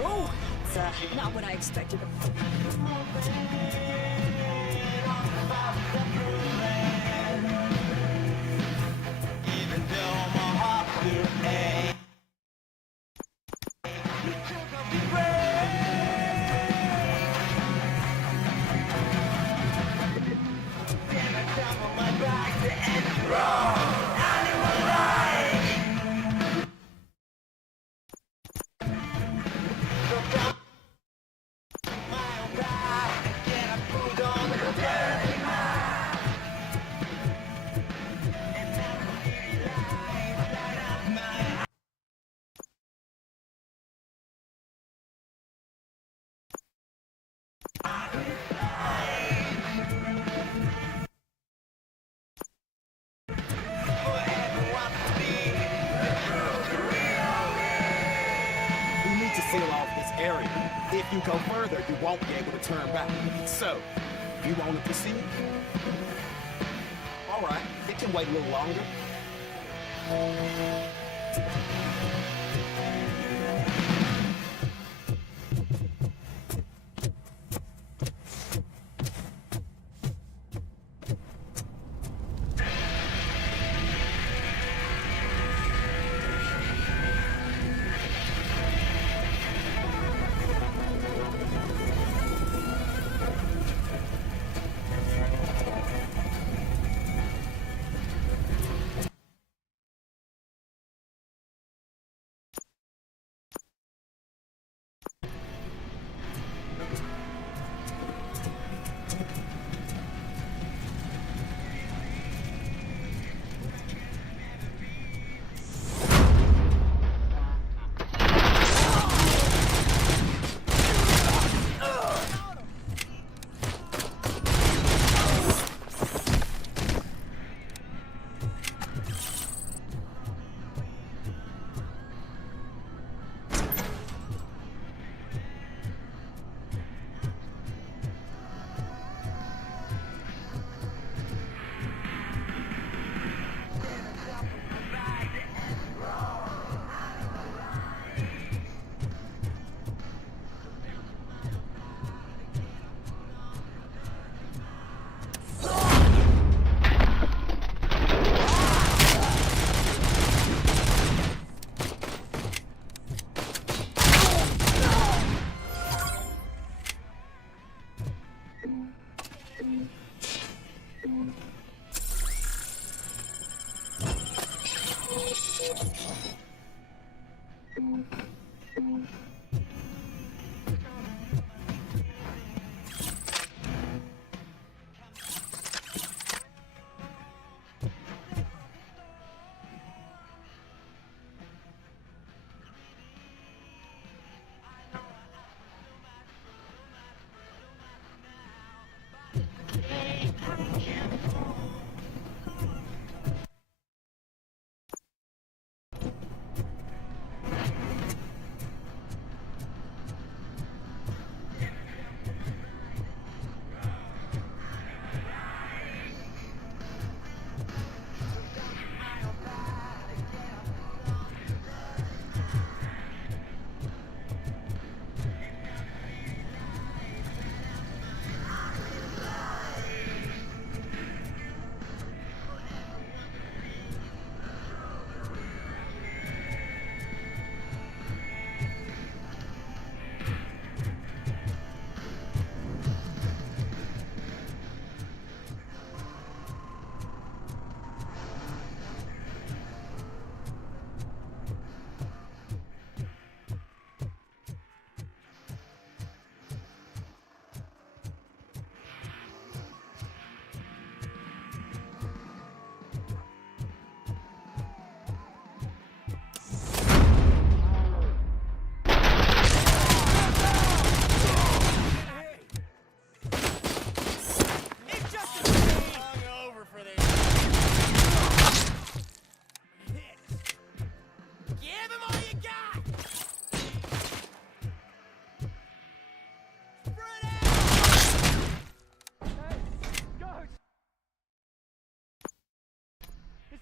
Whoa! It's not what I expected. Seal off this area. If you go further, you won't be able to turn back. So, you want to proceed? All right, it can wait a little longer.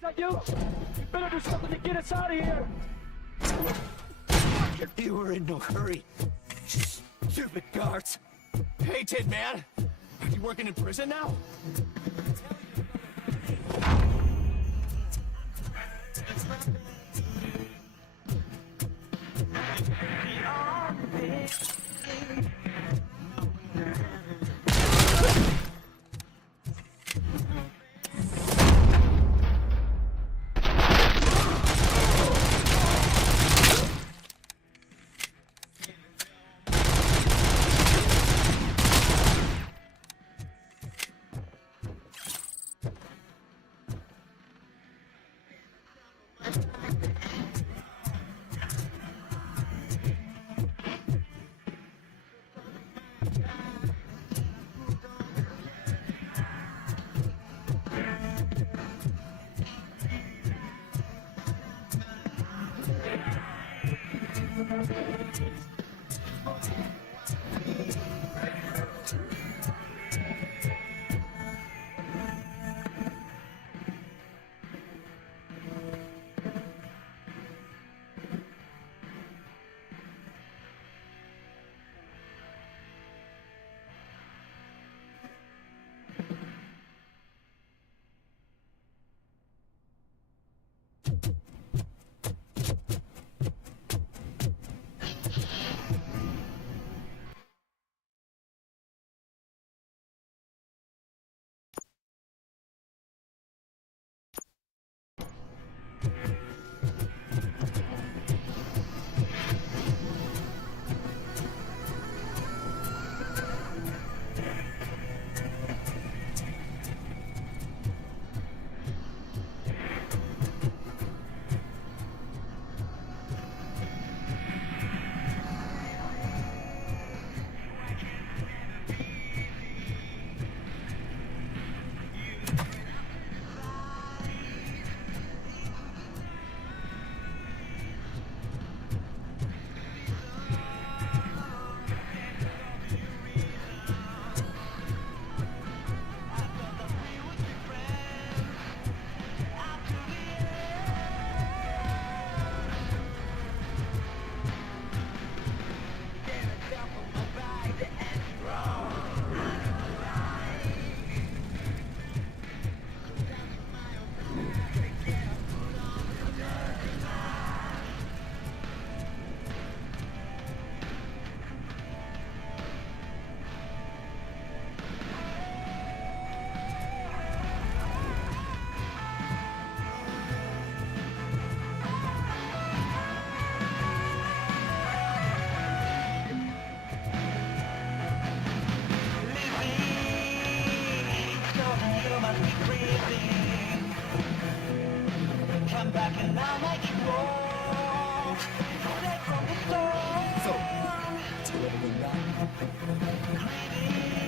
that you? You better do something to get us out of here! You were in no hurry. Stupid guards. Hey, Tin Man. Are you working in prison now?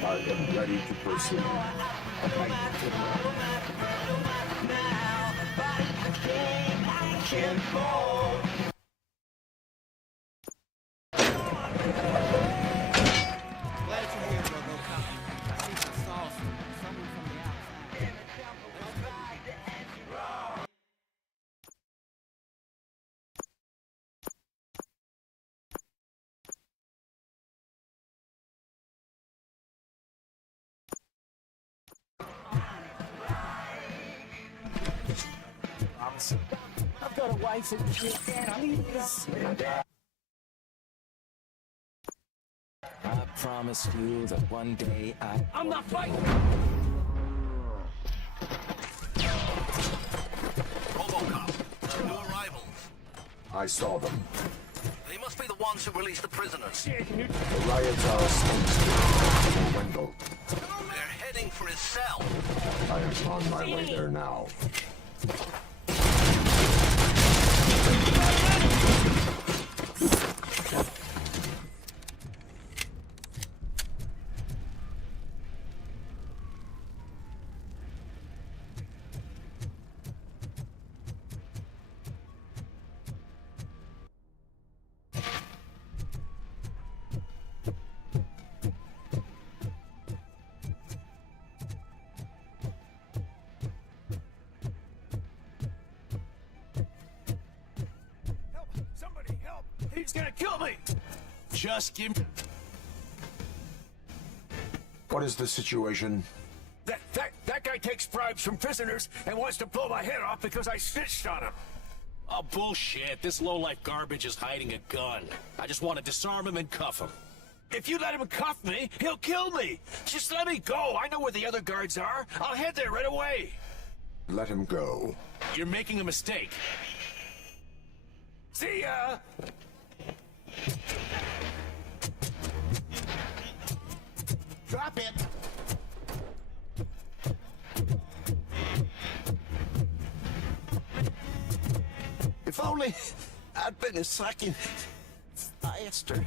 I am ready to proceed. Glad you're here, Robocop. I see some sauce. Someone from the outside. I've got a wife and kids, please. I promised you that one day I'm not fighting! Robocop, new arrivals. I saw them. They must be the ones who released the prisoners. The riots are a Wendell. They're heading for his cell. I am on my way there now. Kill me! Just give me... What is the situation? That guy takes bribes from prisoners and wants to blow my head off because I snitched on him. Oh, bullshit. This lowlife garbage is hiding a gun. I just want to disarm him and cuff him. If you let him cuff me, he'll kill me. Just let me go. I know where the other guards are. I'll head there right away. Let him go. You're making a mistake. See ya! Drop it! If only I'd been a second faster.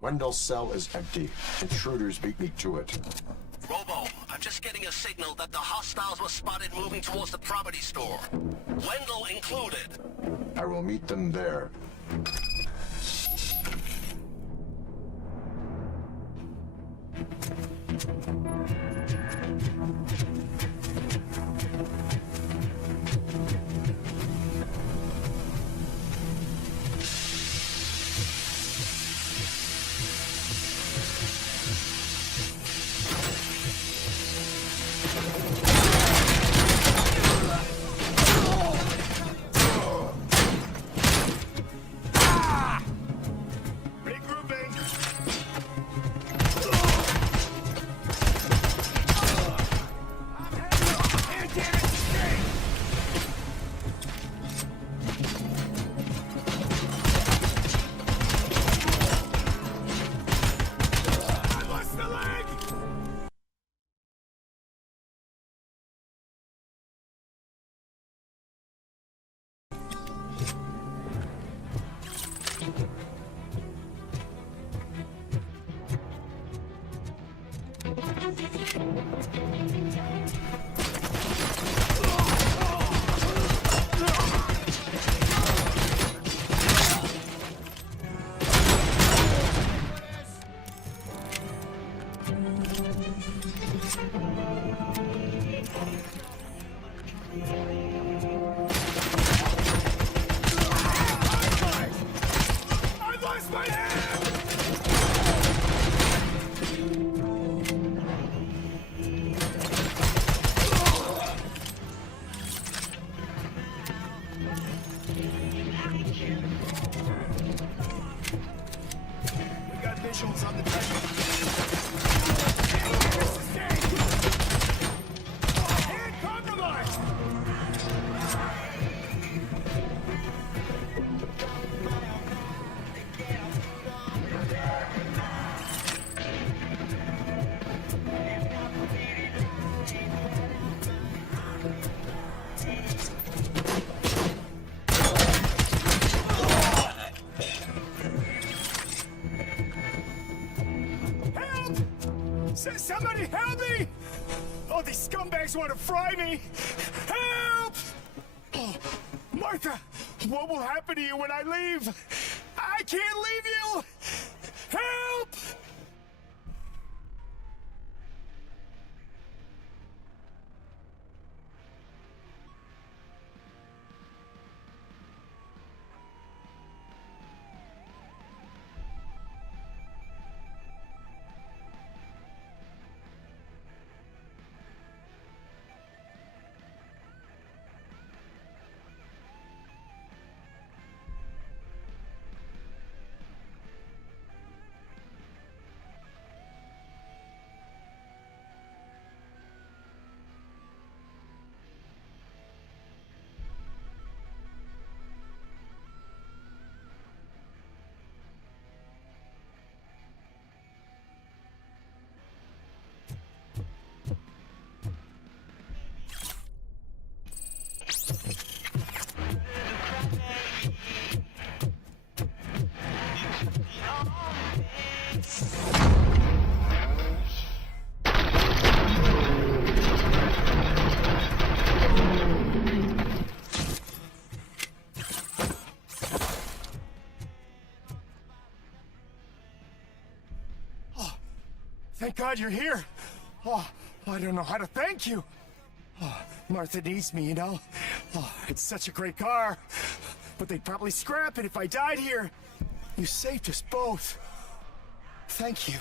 Wendell's cell is empty. Intruders beat me to it. Robo, I'm just getting a signal that the hostiles were spotted moving towards the property store. Wendell included. I will meet them there. Somebody help me! Oh, these scumbags want to fry me! Help! Oh, Martha, what will happen to you when I leave? I can't leave you! Help! Thank God you're here. Oh, I don't know how to thank you. Oh, Martha needs me, you know. Oh, it's such a great car. But they'd probably scrap it if I died here. You saved us both. Thank you.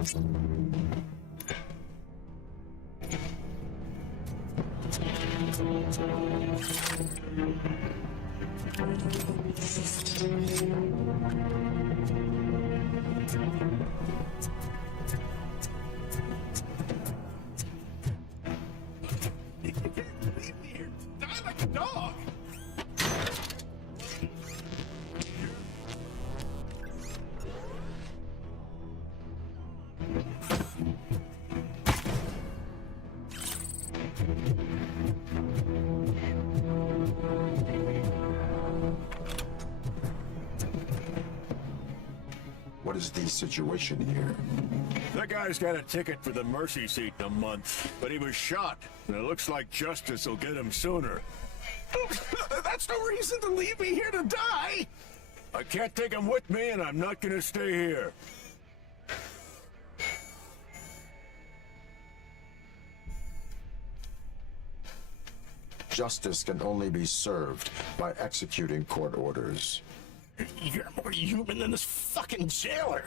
Leave me here to die like a dog. What is the situation here? That guy's got a ticket for the mercy seat in a month, but he was shot, and it looks like justice will get him sooner. That's no reason to leave me here to die. I can't take him with me, and I'm not gonna stay here. Justice can only be served by executing court orders. You're more human than this fucking jailer.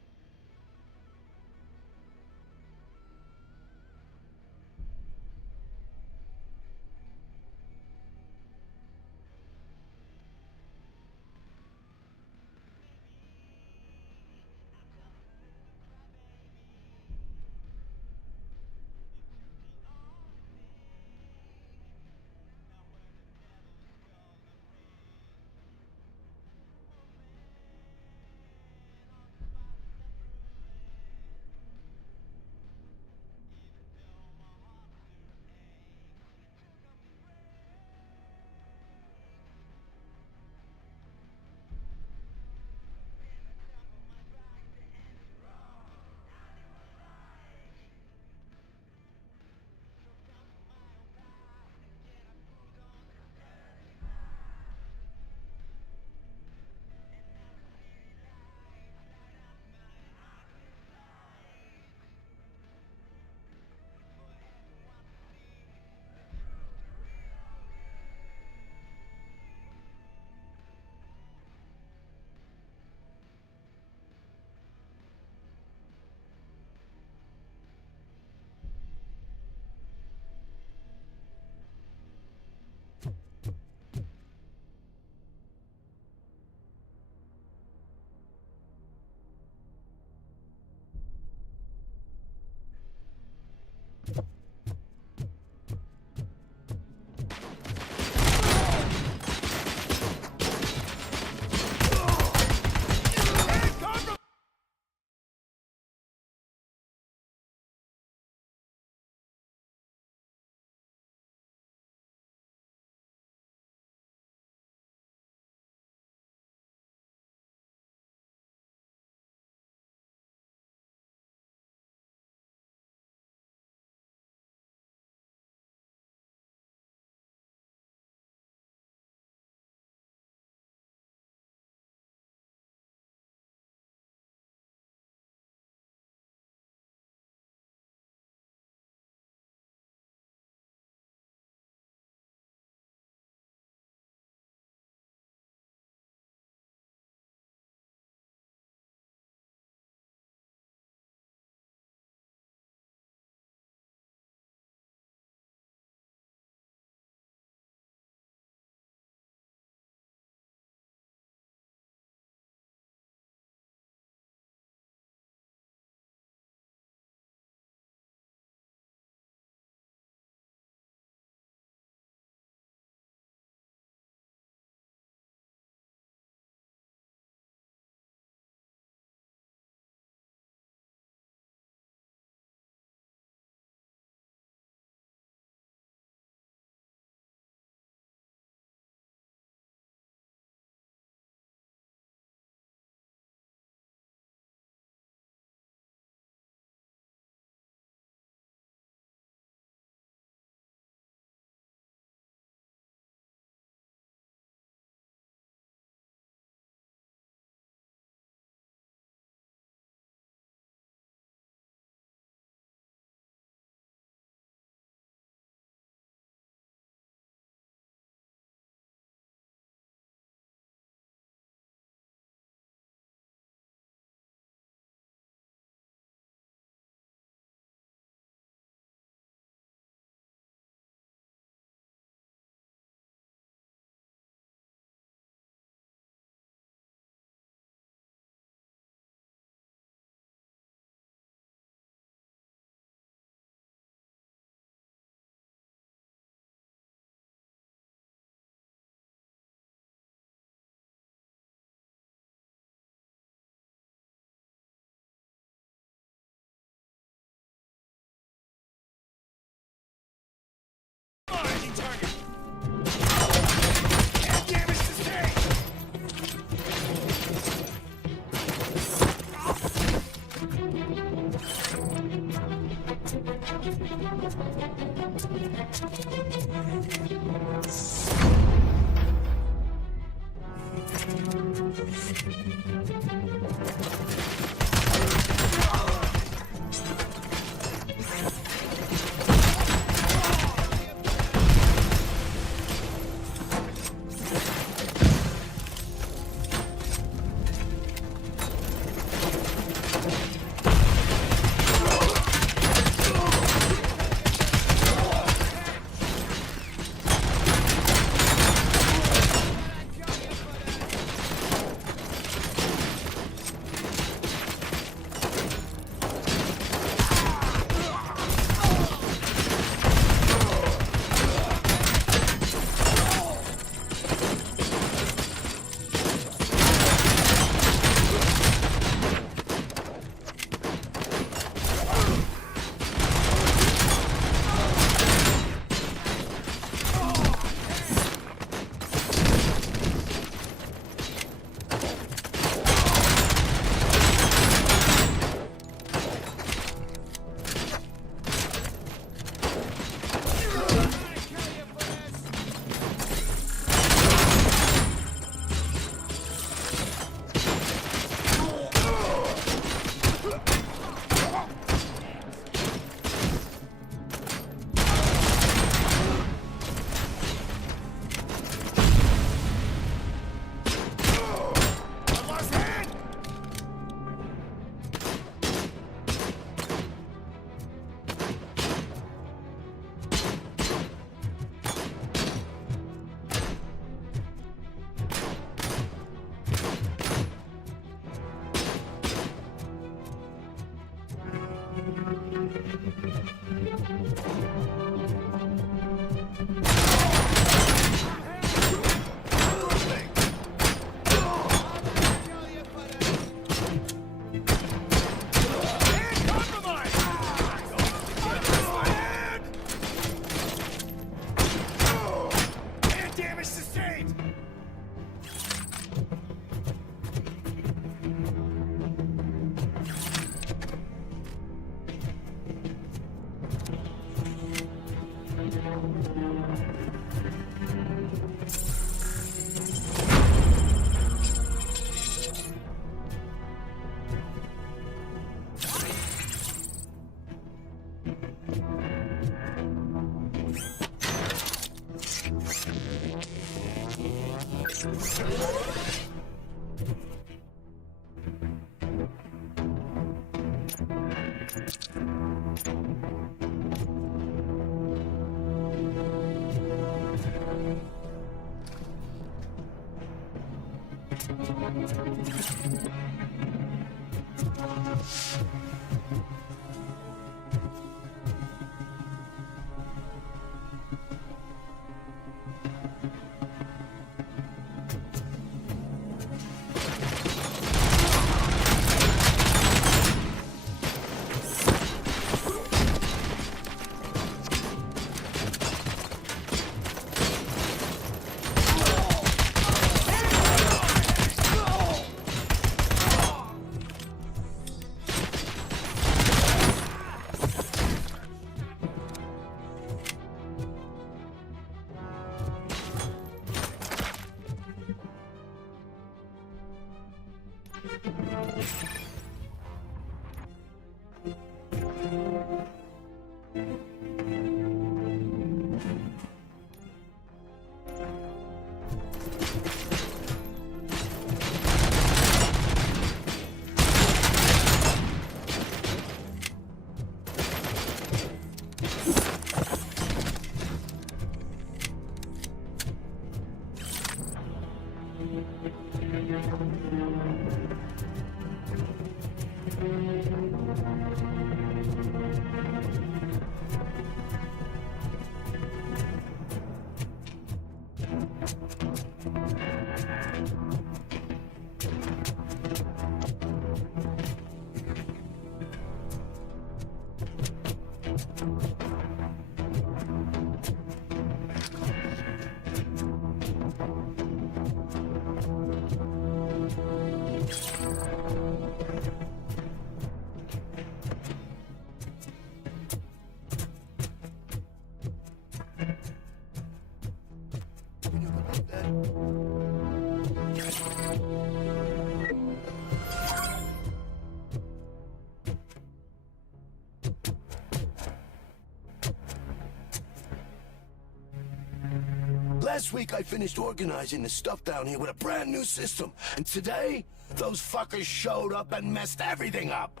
Last week I finished organizing the stuff down here with a brand new system. And today, those fuckers showed up and messed everything up.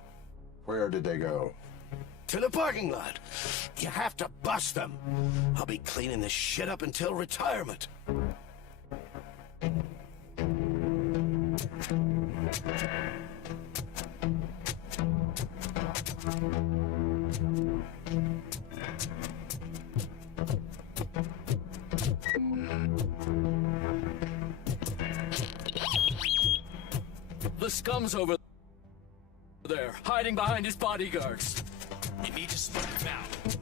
Where did they go? To the parking lot. You have to bust them. I'll be cleaning this shit up until retirement. The scum's over there, hiding behind his bodyguards. You need to smoke him out.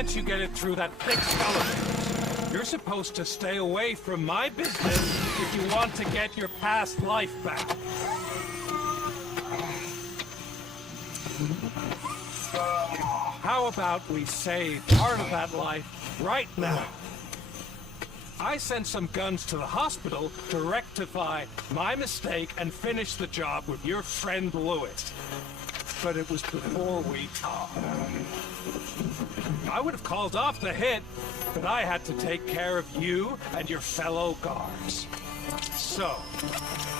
Can't you get it through that thick skull? You're supposed to stay away from my business if you want to get your past life back. How about we save part of that life right now? I sent some guns to the hospital to rectify my mistake and finish the job with your friend Lewis. but it was before we talked. I would have called off the hit, but I had to take care of you and your fellow guards. So,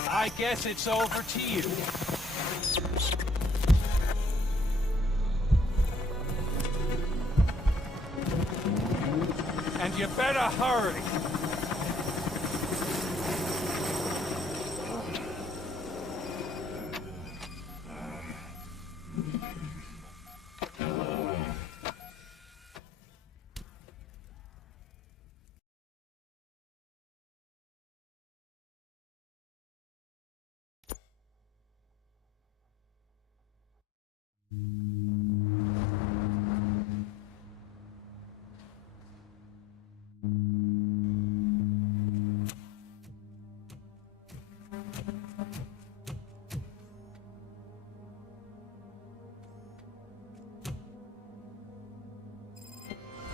I guess it's over to you. And you better hurry.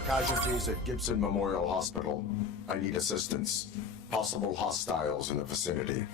Casualties at Gibson Memorial Hospital. I need assistance. Possible hostiles in the vicinity.